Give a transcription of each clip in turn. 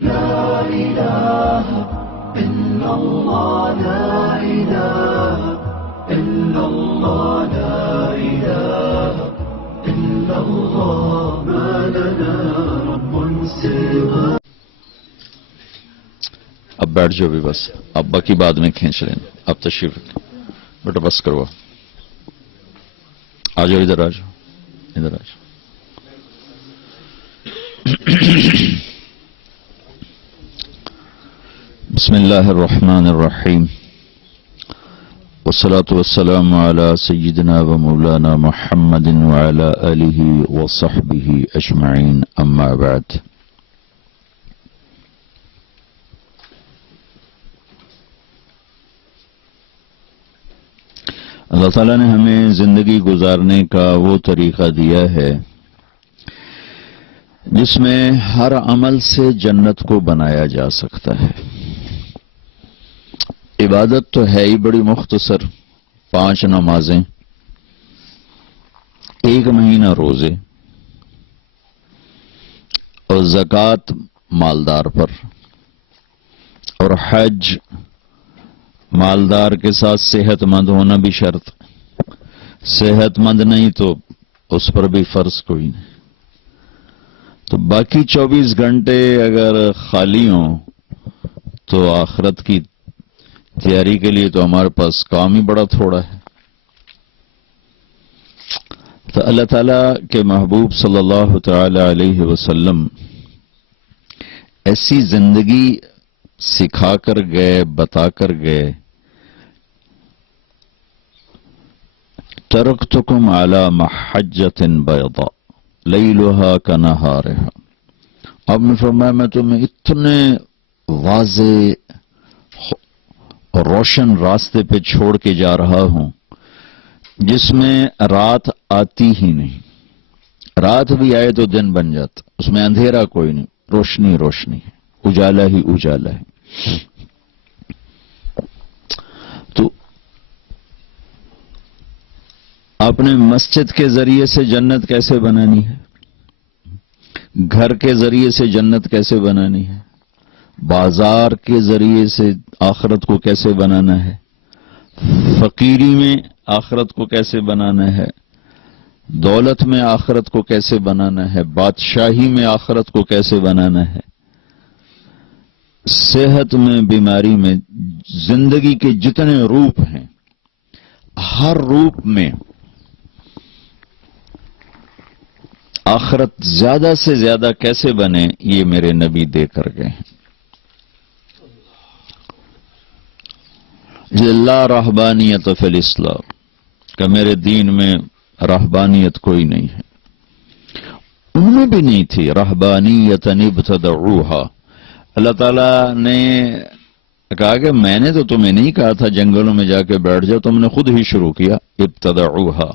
لا إله إلا الله لا إله إلا الله لا إله إلا الله ما لنا رب سواه. اب بیٹھ جاؤ بھی، بس ابا کی بعد میں کھینچ لینا. اب تشریف رکھیں بیٹا، بس کروا. آ جاؤ ادھر، آ جاؤ ادھر، آ جاؤ. بسم اللہ الرحمن الرحیم، والصلاة والسلام على سیدنا و مولانا محمد وعلى آلہ وصحبہ اجمعین، اما بعد. اللہ تعالیٰ نے ہمیں زندگی گزارنے کا وہ طریقہ دیا ہے جس میں ہر عمل سے جنت کو بنایا جا سکتا ہے. عبادت تو ہے ہی بڑی مختصر، 5 نمازیں، 1 مہینہ روزے، اور زکوٰۃ مالدار پر، اور حج مالدار کے ساتھ صحت مند ہونا بھی شرط. صحت مند نہیں تو اس پر بھی فرض کوئی نہیں. تو باقی 24 گھنٹے اگر خالی ہوں تو آخرت کی تیاری کے لیے تو ہمارے پاس کام ہی بڑا تھوڑا ہے. تو اللہ تعالیٰ کے محبوب صلی اللہ تعالی علیہ وسلم ایسی زندگی سکھا کر گئے، بتا کر گئے. ترکتکم علی محجۃ بیضاء لیلھا کنہارھا. آپ نے فرمایا میں تمہیں اتنے واضح اور روشن راستے پہ چھوڑ کے جا رہا ہوں جس میں رات آتی ہی نہیں. رات بھی آئے تو دن بن جاتا، اس میں اندھیرا کوئی نہیں، روشنی روشنی ہے، اجالا ہی اجالا ہے. تو آپ نے مسجد کے ذریعے سے جنت کیسے بنانی ہے، گھر کے ذریعے سے جنت کیسے بنانی ہے، بازار کے ذریعے سے آخرت کو کیسے بنانا ہے، فقیری میں آخرت کو کیسے بنانا ہے، دولت میں آخرت کو کیسے بنانا ہے، بادشاہی میں آخرت کو کیسے بنانا ہے، صحت میں، بیماری میں، زندگی کے جتنے روپ ہیں ہر روپ میں آخرت زیادہ سے زیادہ کیسے بنے، یہ میرے نبی دے کر گئے ہیں. لا رہبانیت فی الاسلام، کہ میرے دین میں رہبانیت کوئی نہیں ہے. ان میں بھی نہیں تھی. رہبانیت ابتدعوها، اللہ تعالیٰ نے کہا کہ میں نے تو تمہیں نہیں کہا تھا جنگلوں میں جا کے بیٹھ جاؤ، تم نے خود ہی شروع کیا. ابتدعوها،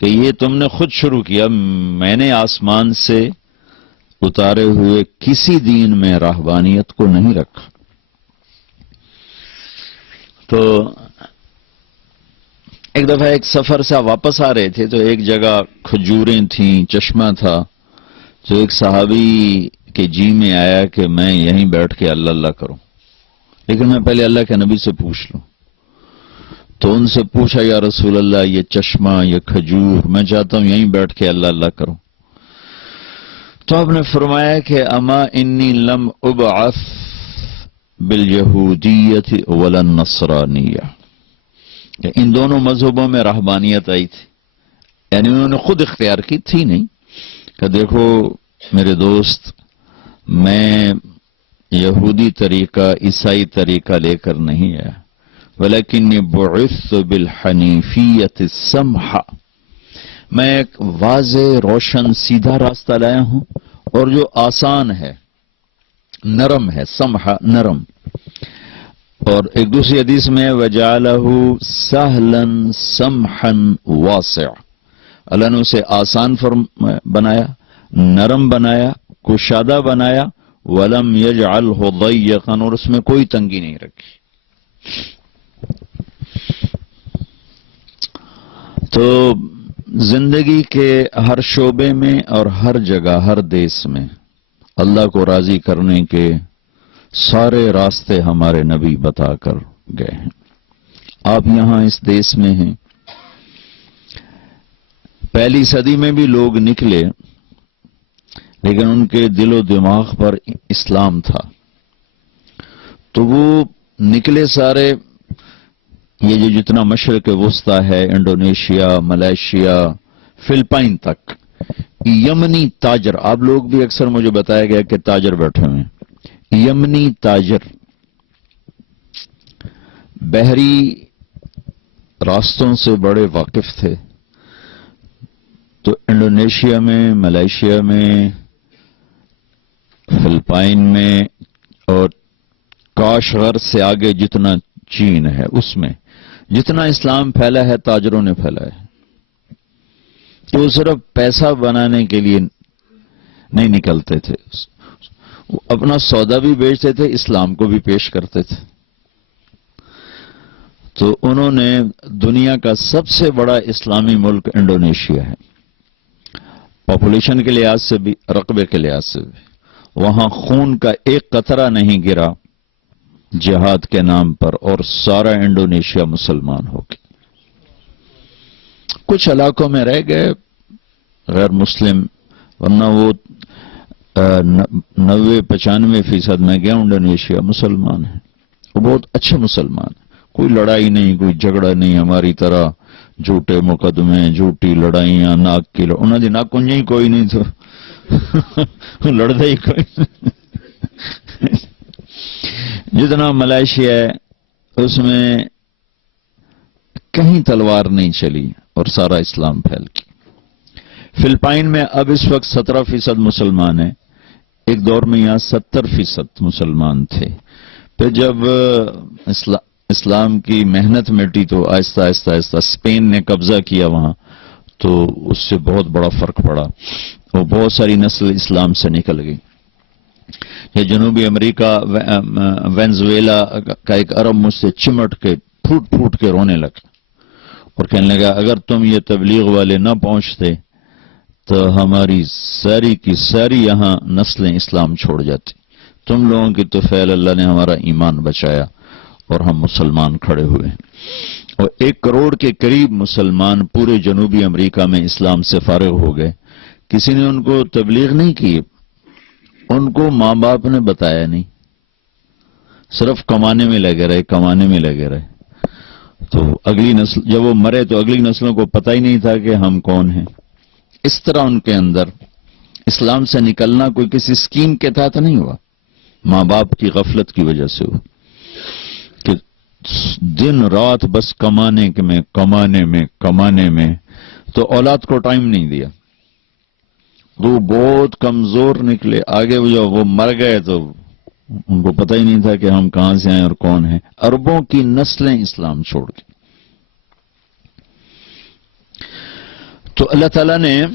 کہ یہ تم نے خود شروع کیا. میں نے آسمان سے اتارے ہوئے کسی دین میں رہبانیت کو نہیں رکھا. تو ایک دفعہ ایک سفر سے واپس آ رہے تھے تو ایک جگہ کھجوریں تھیں، چشمہ تھا. تو ایک صحابی کے جی میں آیا کہ میں یہیں بیٹھ کے اللہ اللہ کروں، لیکن میں پہلے اللہ کے نبی سے پوچھ لوں. تو ان سے پوچھا یا رسول اللہ، یہ چشمہ، یہ کھجور، میں چاہتا ہوں یہیں بیٹھ کے اللہ اللہ کروں. تو آپ نے فرمایا کہ اما انی لم ابعث بالیہودیت ولا النصرانیہ، کہ ان دونوں مذہبوں میں رہبانیت آئی تھی، یعنی انہوں نے خود اختیار کی تھی نہیں کہ دیکھو میرے دوست، میں یہودی طریقہ، عیسائی طریقہ لے کر نہیں آیا، ولیکنی بعثت بالحنیفیت السمحہ، میں ایک واضح روشن سیدھا راستہ لایا ہوں اور جو آسان ہے، نرم ہے، سمحہ نرم. اور ایک دوسری حدیث میں وَجَعَلَهُ سَهْلًا سَمْحًا وَاسِعًا، اللہ نے اسے آسان بنایا، نرم بنایا، کشادہ بنایا. وَلَمْ يَجْعَلْهُ ضَيِّقًا، اور اس میں کوئی تنگی نہیں رکھی. تو زندگی کے ہر شعبے میں اور ہر جگہ، ہر دیس میں اللہ کو راضی کرنے کے سارے راستے ہمارے نبی بتا کر گئے ہیں. آپ یہاں اس دیس میں ہیں. پہلی صدی میں بھی لوگ نکلے لیکن ان کے دل و دماغ پر اسلام تھا، تو وہ نکلے سارے. یہ جو جتنا مشرق وسطی ہے، انڈونیشیا، ملائیشیا، فلپائن تک، یمنی تاجر، آپ لوگ بھی اکثر مجھے بتایا گیا کہ تاجر بیٹھے ہوئے ہیں. یمنی تاجر بحری راستوں سے بڑے واقف تھے. تو انڈونیشیا میں، ملائیشیا میں، فلپائن میں اور کاشغر سے آگے جتنا چین ہے، اس میں جتنا اسلام پھیلا ہے تاجروں نے پھیلا ہے. تو صرف پیسہ بنانے کے لیے نہیں نکلتے تھے، اپنا سودا بھی بیچتے تھے، اسلام کو بھی پیش کرتے تھے. تو انہوں نے دنیا کا سب سے بڑا اسلامی ملک انڈونیشیا ہے، پاپولیشن کے لحاظ سے بھی، رقبے کے لحاظ سے بھی. وہاں خون کا ایک قطرہ نہیں گرا جہاد کے نام پر، اور سارا انڈونیشیا مسلمان ہو گیا. کچھ علاقوں میں رہ گئے غیر مسلم، ورنہ وہ 90-95% میں گیا انڈونیشیا مسلمان ہے. وہ بہت اچھے مسلمان ہیں، کوئی لڑائی نہیں، کوئی جھگڑا نہیں ہماری طرح، جھوٹے مقدمے، جھوٹی لڑائیاں، ناک کی انہوں نے ناک کنجے ہی کوئی نہیں تو لڑتے ہی کوئی جتنا ملائیشیا ہے اس میں کہیں تلوار نہیں چلی اور سارا اسلام پھیل گیا. فلپائن میں اب اس وقت 17% مسلمان ہیں. ایک دور میں یہاں 70% مسلمان تھے. پھر جب اسلام کی محنت مٹی تو آہستہ آہستہ آہستہ اسپین نے قبضہ کیا وہاں، تو اس سے بہت بڑا فرق پڑا اور بہت ساری نسل اسلام سے نکل گئی. یہ جنوبی امریکہ، وینزویلا کا ایک عرب مجھ سے چمٹ کے پھوٹ پھوٹ کے رونے لگا اور کہنے لگا اگر تم یہ تبلیغ والے نہ پہنچتے تو ہماری ساری کی ساری یہاں نسلیں اسلام چھوڑ جاتی. تم لوگوں کی تو فعل اللہ نے ہمارا ایمان بچایا اور ہم مسلمان کھڑے ہوئے ہیں. اور 1 کروڑ کے قریب مسلمان پورے جنوبی امریکہ میں اسلام سے فارغ ہو گئے. کسی نے ان کو تبلیغ نہیں کی، ان کو ماں باپ نے بتایا نہیں، صرف کمانے میں لگے رہے، کمانے میں لگے رہے. تو اگلی نسل جب وہ مرے تو اگلی نسلوں کو پتہ ہی نہیں تھا کہ ہم کون ہیں. اس طرح ان کے اندر اسلام سے نکلنا کوئی کسی اسکیم کے تحت نہیں ہوا، ماں باپ کی غفلت کی وجہ سے ہوا کہ دن رات بس کمانے میں تو اولاد کو ٹائم نہیں دیا. وہ بہت کمزور نکلے. آگے وہ مر گئے تو ان کو پتہ ہی نہیں تھا کہ ہم کہاں سے آئے اور کون ہیں. اربوں کی نسلیں اسلام چھوڑ گئی. تو اللہ تعالیٰ نے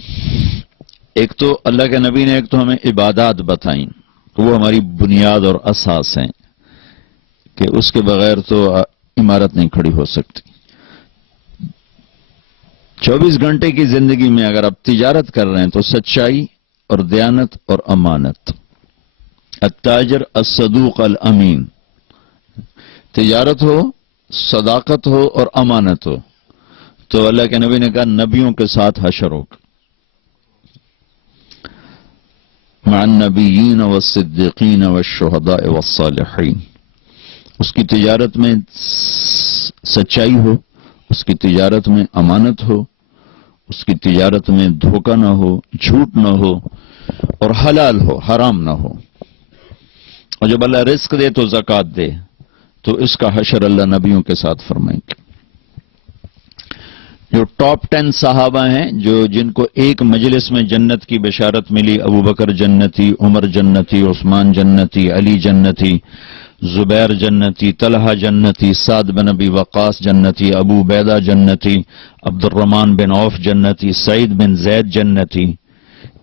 ایک تو اللہ کے نبی نے ایک تو ہمیں عبادات بتائیں، وہ ہماری بنیاد اور اساس ہیں کہ اس کے بغیر تو عمارت نہیں کھڑی ہو سکتی. 24 گھنٹے کی زندگی میں اگر آپ تجارت کر رہے ہیں تو سچائی اور دیانت اور امانت. التاجر الصدوق الامین. تجارت ہو، صداقت ہو اور امانت ہو تو اللہ کے نبی نے کہا نبیوں کے ساتھ حشر ہوگا. مع النبیین والصدیقین والشہداء والصالحین. اس کی تجارت میں سچائی ہو، اس کی تجارت میں امانت ہو، اس کی تجارت میں دھوکہ نہ ہو، جھوٹ نہ ہو اور حلال ہو، حرام نہ ہو. اور جب اللہ رزق دے تو زکوٰۃ دے. تو اس کا حشر اللہ نبیوں کے ساتھ فرمائیں گے. جو ٹاپ 10 صحابہ ہیں جن کو ایک مجلس میں جنت کی بشارت ملی، ابو بکر جنتی، عمر جنتی، عثمان جنتی، علی جنتی، زبیر جنتی، طلحہ جنتی، سعد بن ابی وقاص جنتی، ابو عبیدہ جنتی، عبد الرحمن بن عوف جنتی، سعید بن زید جنتی.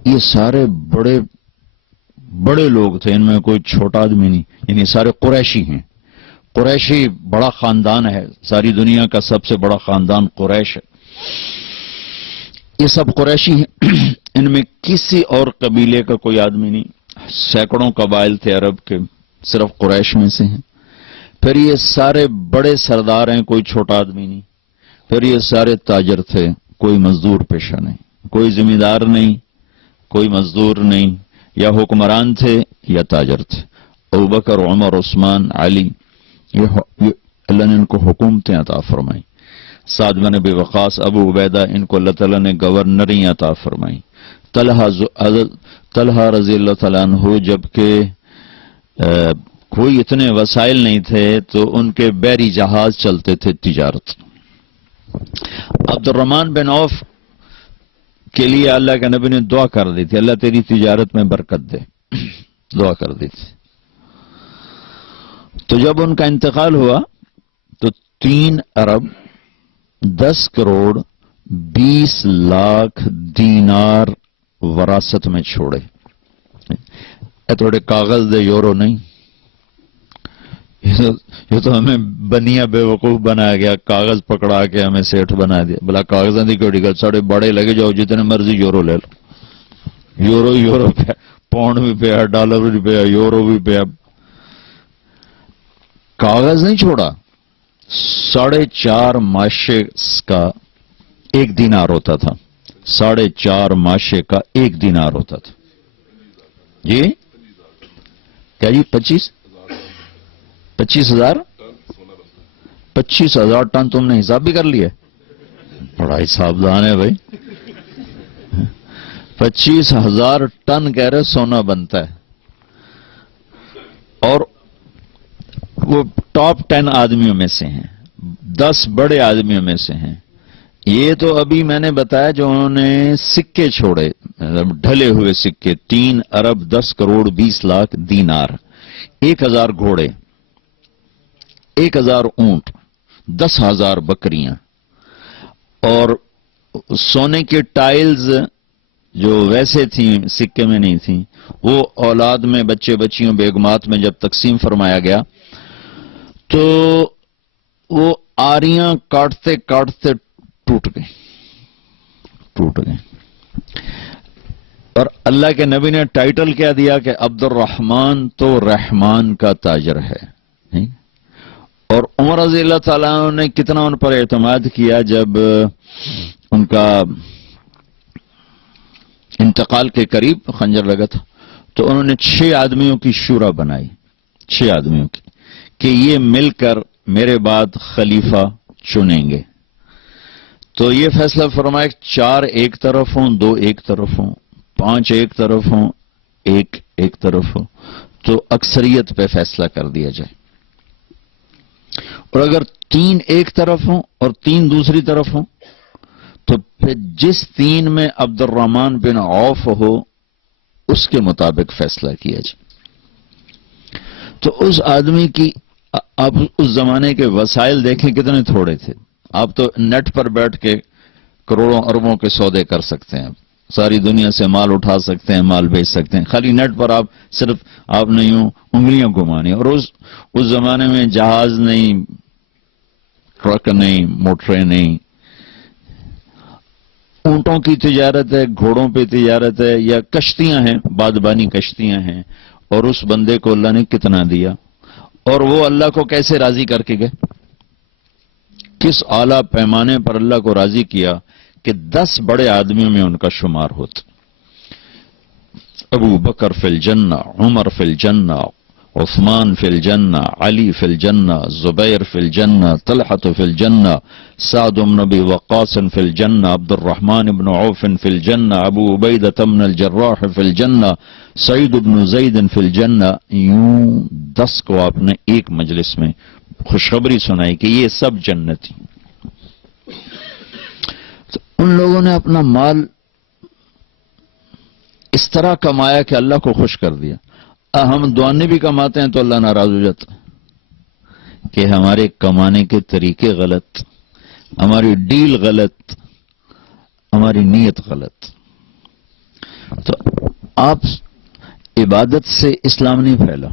یہ سارے بڑے بڑے لوگ تھے، ان میں کوئی چھوٹا آدمی نہیں. یعنی سارے قریشی ہیں. قریشی بڑا خاندان ہے، ساری دنیا کا سب سے بڑا خاندان قریش ہے. یہ سب قریشی ہیں. ان میں کسی اور قبیلے کا کوئی آدمی نہیں. سینکڑوں قبائل تھے عرب کے، صرف قریش میں سے ہیں. پھر یہ سارے بڑے سردار ہیں، کوئی چھوٹا آدمی نہیں. پھر یہ سارے تاجر تھے، کوئی مزدور پیشہ نہیں، کوئی ذمہ دار نہیں، کوئی مزدور نہیں، یا حکمران تھے یا تاجر تھے. ابوبکر، عمر، عثمان، علی، یہ اللہ نے ان کو حکومتیں عطا فرمائیں. سعد بن ابی وقاص، ابو عبیدہ، ان کو اللہ تعالیٰ نے گورنری عطا فرمائی. طلحہ رضی اللہ تعالیٰ عنہ جبکہ کوئی اتنے وسائل نہیں تھے تو ان کے بحری جہاز چلتے تھے تجارت. عبد الرحمن بن عوف کے لیے اللہ کے نبی نے دعا کر دی تھی، اللہ تیری تجارت میں برکت دے، دعا کر دی تھی. تو جب ان کا انتقال ہوا تو 3 ارب 10 کروڑ 20 لاکھ دینار وراثت میں چھوڑے. اے تھوڑے کاغذ دے یورو نہیں، یہ تو ہمیں بنیا بے وقوف بنایا گیا، کاغذ پکڑا کے ہمیں سیٹھ بنا دیا. بلا کاغذاں دی کوئی گل، ساڑے بڑے لگے جاؤ جتنے مرضی یورو لے لو. یورو پہ پاؤنڈ بھی پیا، ڈالر بھی پیا، یورو بھی پیا. کاغذ نہیں چھوڑا. 4.5 ماشے کا 1 دینار ہوتا تھا. 4.5 ماشے کا 1 دینار ہوتا تھا. جی کیا جی 25,000 25,000 ٹن تم نے حساب بھی کر لیا؟ بڑا حساب دان ہے بھائی. 25,000 ٹن کہہ رہے سونا بنتا ہے. اور وہ ٹاپ 10 آدمیوں میں سے ہیں، 10 بڑے آدمیوں میں سے ہیں. یہ تو ابھی میں نے بتایا جو انہوں نے سکے چھوڑے، ڈھلے ہوئے سکے. 3 ارب 10 کروڑ 20 لاکھ دینار، 1,000 گھوڑے، 1,000 اونٹ، 10,000 بکریاں، اور سونے کے ٹائلز جو ویسے تھیں سکے میں نہیں تھیں، وہ اولاد میں، بچے بچیوں، بیگمات میں جب تقسیم فرمایا گیا تو وہ آریاں کاٹتے کاٹتے ٹوٹ گئے. اور اللہ کے نبی نے ٹائٹل کیا دیا کہ عبد الرحمن تو رحمان کا تاجر ہے. اور عمر رضی اللہ تعالیٰ نے کتنا ان پر اعتماد کیا. جب ان کا انتقال کے قریب خنجر لگا تھا تو انہوں نے 6 آدمیوں کی شورا بنائی، 6 آدمیوں کی، کہ یہ مل کر میرے بعد خلیفہ چنیں گے. تو یہ فیصلہ فرمایا 4 ایک طرف ہوں، 2 ایک طرف ہوں، 5 ایک طرف ہوں، 1 ایک طرف ہوں، تو اکثریت پہ فیصلہ کر دیا جائے. اور اگر 3 ایک طرف ہوں اور 3 دوسری طرف ہوں تو پھر جس 3 میں عبد الرحمن بن عوف ہو اس کے مطابق فیصلہ کیا جائے. تو اس آدمی کی، آپ اس زمانے کے وسائل دیکھیں کتنے تھوڑے تھے. آپ تو نیٹ پر بیٹھ کے کروڑوں اربوں کے سودے کر سکتے ہیں، ساری دنیا سے مال اٹھا سکتے ہیں، مال بیچ سکتے ہیں. خالی نیٹ پر آپ نے یوں انگلیاں گھمانی. اور اس زمانے میں جہاز نہیں، ٹرک نہیں، موٹریں نہیں، اونٹوں کی تجارت ہے، گھوڑوں پہ تجارت ہے، یا کشتیاں ہیں، بادبانی کشتیاں ہیں. اور اس بندے کو اللہ نے کتنا دیا، اور وہ اللہ کو کیسے راضی کر کے گئے، کس اعلیٰ پیمانے پر اللہ کو راضی کیا کہ 10 بڑے آدمیوں میں ان کا شمار ہوتا. ابو بکر فی الجنہ، عمر فی الجنہ، عثمان فی الجنہ، علی فی الجنہ، زبیر فی الجنہ، طلحۃ فی الجنہ، سعد بن ابی وقاص فی الجنہ، عبد الرحمن بن عوف فی الجنہ، ابو عبیدہ بن الجراح فی الجنہ، سعید بن زید فی الجنہ. یوں 10 کو آپ نے ایک مجلس میں خوشخبری سنائی کہ یہ سب جنتی. تو ان لوگوں نے اپنا مال اس طرح کمایا کہ اللہ کو خوش کر دیا. ہم دعانے بھی کماتے ہیں تو اللہ ناراض ہو جاتا کہ ہمارے کمانے کے طریقے غلط، ہماری ڈیل غلط، ہماری نیت غلط. تو آپ عبادت سے اسلام نہیں پھیلا،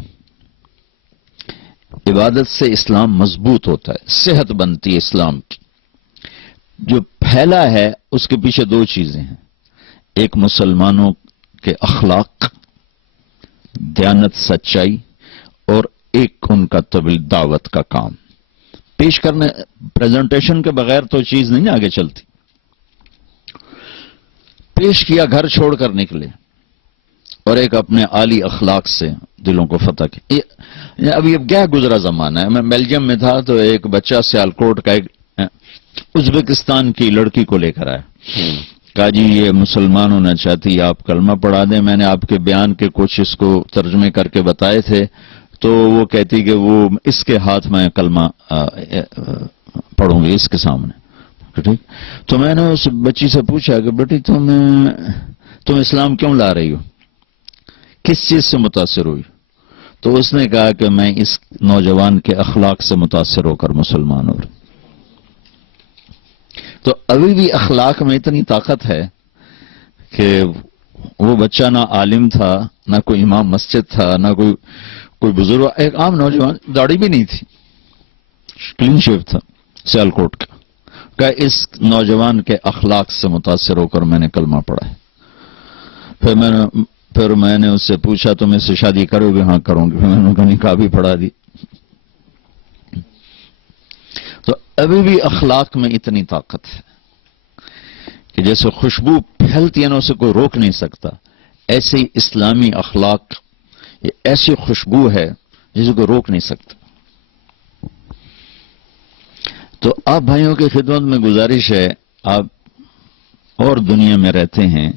عبادت سے اسلام مضبوط ہوتا ہے، صحت بنتی ہے اسلام کی. جو پھیلا ہے اس کے پیچھے 2 چیزیں ہیں. ایک مسلمانوں کے اخلاق، دیانت سچائی اور ایک ان کا دعوت کا کام پیش کرنے. پریزنٹیشن کے بغیر تو چیز نہیں آگے چلتی. پیش کیا گھر چھوڑ کر نکلے اور ایک اپنے عالی اخلاق سے دلوں کو فتح کیا. اب یہ کیا گزرا زمانہ ہے. میں بیلجیم میں تھا تو ایک بچہ سیالکوٹ کا ایک ازبکستان کی لڑکی کو لے کر آیا. کہا جی یہ مسلمان ہونا چاہتی آپ کلمہ پڑھا دیں. میں نے آپ کے بیان کے کچھ اس کو ترجمے کر کے بتائے تھے تو وہ کہتی کہ وہ اس کے ہاتھ میں کلمہ پڑھوں گی اس کے سامنے. ٹھیک. تو میں نے اس بچی سے پوچھا کہ بیٹی تم اسلام کیوں لا رہی ہو, کس چیز سے متاثر ہوئی؟ تو اس نے کہا کہ میں اس نوجوان کے اخلاق سے متاثر ہو کر مسلمان ہو رہی. تو ابھی بھی اخلاق میں اتنی طاقت ہے کہ وہ بچہ نہ عالم تھا, نہ کوئی امام مسجد تھا, نہ کوئی بزرگ, ایک عام نوجوان, داڑھی بھی نہیں تھی, کلین شیو تھا, سیالکوٹ کا. کہ اس نوجوان کے اخلاق سے متاثر ہو کر میں نے کلمہ پڑھا ہے. پھر میں نے اس سے پوچھا تم اس سے شادی کرو گے؟ ہاں کروں گی. میں نے ان کا نکاح بھی پڑھا دی. تو ابھی بھی اخلاق میں اتنی طاقت ہے کہ جیسے خوشبو پھیلتی ہے نا اسے کوئی روک نہیں سکتا, ایسے ہی اسلامی اخلاق یہ ایسی خوشبو ہے جسے کوئی روک نہیں سکتا. تو آپ بھائیوں کی خدمت میں گزارش ہے, آپ اور دنیا میں رہتے ہیں,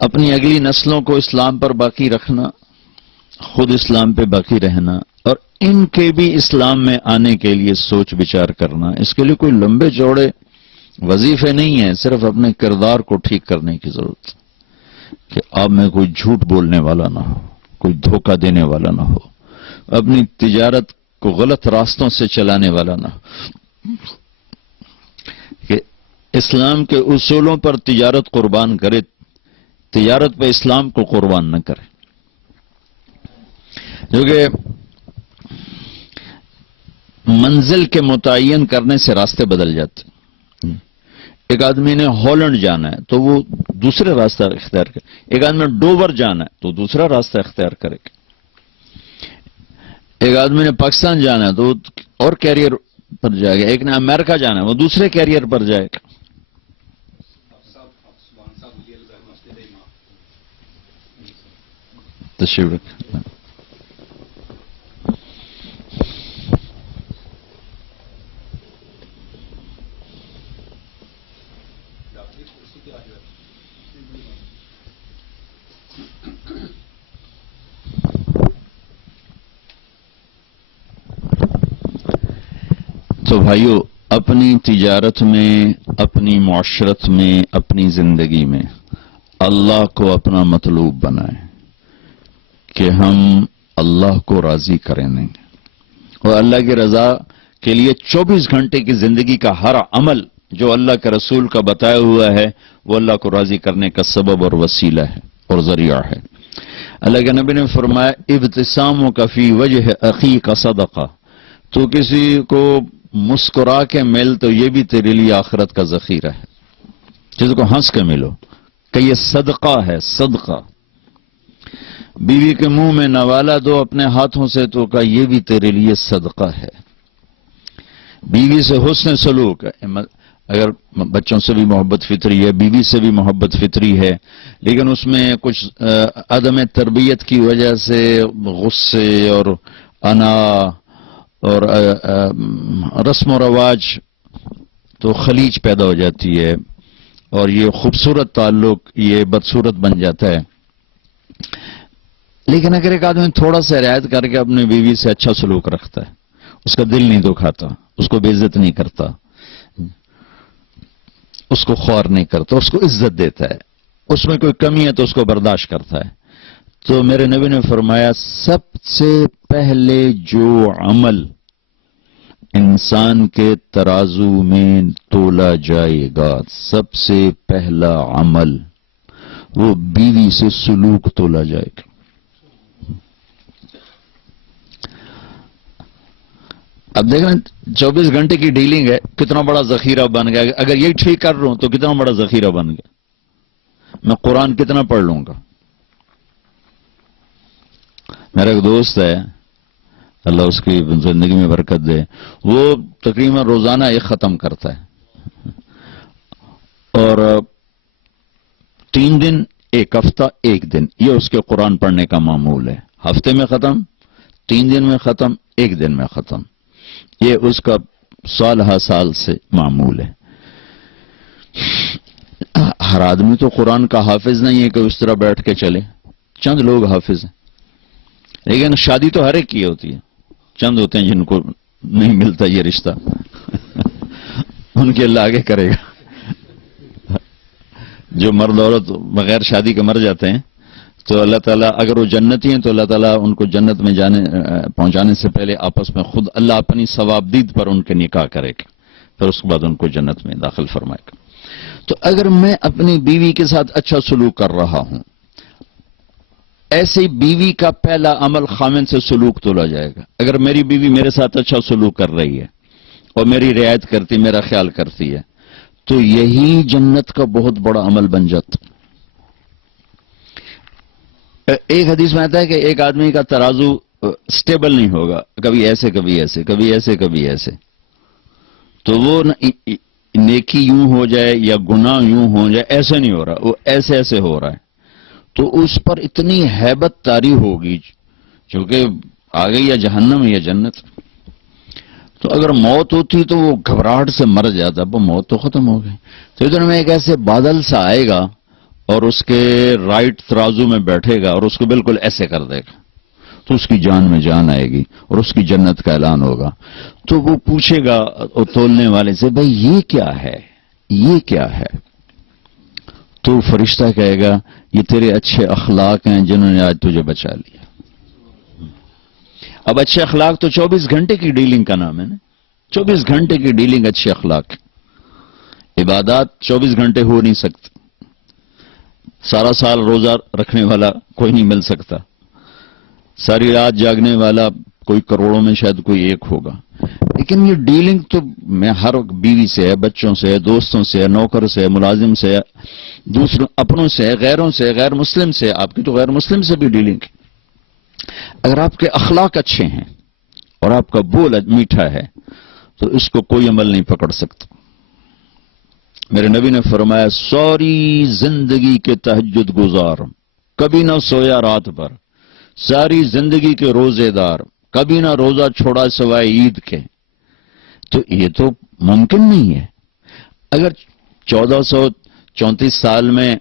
اپنی اگلی نسلوں کو اسلام پر باقی رکھنا, خود اسلام پہ باقی رہنا, اور ان کے بھی اسلام میں آنے کے لیے سوچ بچار کرنا. اس کے لیے کوئی لمبے چوڑے وظیفے نہیں ہیں, صرف اپنے کردار کو ٹھیک کرنے کی ضرورت کہ آپ میں کوئی جھوٹ بولنے والا نہ ہو, کوئی دھوکہ دینے والا نہ ہو, اپنی تجارت کو غلط راستوں سے چلانے والا نہ ہو, کہ اسلام کے اصولوں پر تجارت قربان کرے, تجارت پہ اسلام کو قربان نہ کرے. جو کہ منزل کے متعین کرنے سے راستے بدل جاتے. ایک آدمی نے ہالینڈ جانا ہے تو وہ دوسرے راستہ اختیار کرے, ایک آدمی نے ڈوور جانا ہے تو دوسرا راستہ اختیار کرے گا, ایک آدمی نے پاکستان جانا ہے تو اور کیریئر پر جائے گا, ایک نے امریکہ جانا ہے وہ دوسرے کیریئر پر جائے گا. تشریف رکھیں. تو بھائیو, اپنی تجارت میں, اپنی معاشرت میں, اپنی زندگی میں اللہ کو اپنا مطلوب بنائیں کہ ہم اللہ کو راضی کریں گے, اور اللہ کی رضا کے لیے 24 گھنٹے کی زندگی کا ہر عمل جو اللہ کے رسول کا بتایا ہوا ہے وہ اللہ کو راضی کرنے کا سبب اور وسیلہ ہے اور ذریعہ ہے. اللہ کے نبی نے فرمایا ابتساموں کا فی وجہ اخی کا صدقہ, تو کسی کو مسکرا کے مل تو یہ بھی تیرے لیے آخرت کا ذخیرہ ہے. جس کو ہنس کے ملو کہ یہ صدقہ ہے, صدقہ. بیوی کے منہ میں نوالا دو اپنے ہاتھوں سے تو کہ یہ بھی تیرے لیے صدقہ ہے. بیوی سے حسن سلوک, اگر بچوں سے بھی محبت فطری ہے, بیوی سے بھی محبت فطری ہے, لیکن اس میں کچھ عدم تربیت کی وجہ سے غصے اور انا اور رسم و رواج تو خلیج پیدا ہو جاتی ہے, اور یہ خوبصورت تعلق یہ بدصورت بن جاتا ہے. لیکن اگر ایک آدمی تھوڑا سا رعایت کر کے اپنی بیوی سے اچھا سلوک رکھتا ہے, اس کا دل نہیں دکھاتا, اس کو بے عزت نہیں کرتا, اس کو خوار نہیں کرتا, اس کو عزت دیتا ہے, اس میں کوئی کمی ہے تو اس کو برداشت کرتا ہے, تو میرے نبی نے فرمایا سب سے پہلے جو عمل انسان کے ترازو میں تولا جائے گا, سب سے پہلا عمل وہ بیوی سے سلوک تولا جائے گا. اب دیکھ رہے 24 گھنٹے کی ڈیلنگ ہے, کتنا بڑا ذخیرہ بن گیا. اگر یہی ٹھیک کر رہا ہوں تو کتنا بڑا ذخیرہ بن گیا. میں قرآن کتنا پڑھ لوں گا, میرا ایک دوست ہے، اللہ اس کی زندگی میں برکت دے، وہ تقریباً روزانہ ایک ختم کرتا ہے، اور 3 دن، ایک ہفتہ، ایک دن، یہ اس کے قرآن پڑھنے کا معمول ہے۔ ہفتے میں ختم، 3 دن میں ختم، ایک دن میں ختم، یہ اس کا سال ہر سال سے معمول ہے۔ ہر آدمی تو قرآن کا حافظ نہیں ہے کہ اس طرح بیٹھ کے چلے، چند لوگ حافظ ہیں، لیکن شادی تو ہر ایک کی ہوتی ہے، چند ہوتے ہیں جن کو نہیں ملتا یہ رشتہ ان کے اللہ آگے کرے گا۔ جو مرد عورت بغیر شادی کے مر جاتے ہیں تو اللہ تعالیٰ، اگر وہ جنتی ہیں تو اللہ تعالیٰ ان کو جنت میں پہنچانے سے پہلے آپس میں خود اللہ اپنی ثوابدید پر ان کے نکاح کرے گا، پھر اس کے بعد ان کو جنت میں داخل فرمائے گا۔ تو اگر میں اپنی بیوی کے ساتھ اچھا سلوک کر رہا ہوں، ایسی بیوی کا پہلا عمل خامن سے سلوک تولا جائے گا۔ اگر میری بیوی میرے ساتھ اچھا سلوک کر رہی ہے اور میری رعایت کرتی، میرا خیال کرتی ہے، تو یہی جنت کا بہت بڑا عمل بن جاتا۔ ایک حدیث میں آتا ہے کہ ایک آدمی کا ترازو سٹیبل نہیں ہوگا، کبھی ایسے کبھی ایسے، کبھی ایسے کبھی ایسے، تو وہ نیکی یوں ہو جائے یا گناہ یوں ہو جائے، ایسے نہیں ہو رہا، وہ ایسے ایسے ہو رہا ہے، تو اس پر اتنی ہیبت طاری ہوگی چونکہ آ گئی یا جہنم یا جنت۔ تو اگر موت ہوتی تو وہ گھبراہٹ سے مر جاتا، وہ موت تو ختم ہو گئی۔ تو ادھر میں ایک ایسے بادل سا آئے گا اور اس کے رائٹ ترازو میں بیٹھے گا اور اس کو بالکل ایسے کر دے گا، تو اس کی جان میں جان آئے گی اور اس کی جنت کا اعلان ہوگا۔ تو وہ پوچھے گا تولنے والے سے، بھائی یہ کیا ہے، یہ کیا ہے؟ تو فرشتہ کہے گا یہ تیرے اچھے اخلاق ہیں جنہوں نے آج تجھے بچا لیا۔ اب اچھے اخلاق تو 24 گھنٹے کی ڈیلنگ کا نام ہے نا، 24 گھنٹے کی ڈیلنگ اچھے اخلاق۔ عبادات 24 گھنٹے ہو نہیں سکتی، سارا سال روزہ رکھنے والا کوئی نہیں مل سکتا، ساری رات جاگنے والا کوئی کروڑوں میں شاید کوئی ایک ہوگا، لیکن یہ ڈیلنگ تو میں ہر بیوی سے ہے، بچوں سے ہے، دوستوں سے ہے، نوکر سے ہے، ملازم سے ہے، دوسروں اپنوں سے ہے، غیروں سے، غیر مسلم سے، آپ کی تو غیر مسلم سے بھی ڈیلنگ۔ اگر آپ کے اخلاق اچھے ہیں اور آپ کا بول میٹھا ہے تو اس کو کوئی عمل نہیں پکڑ سکتا۔ میرے نبی نے فرمایا ساری زندگی کے تہجد گزار، کبھی نہ سویا رات بھر، ساری زندگی کے روزے دار، کبھی نہ روزہ چھوڑا سوائے عید کے، تو یہ تو ممکن نہیں ہے۔ اگر 1434 سال میں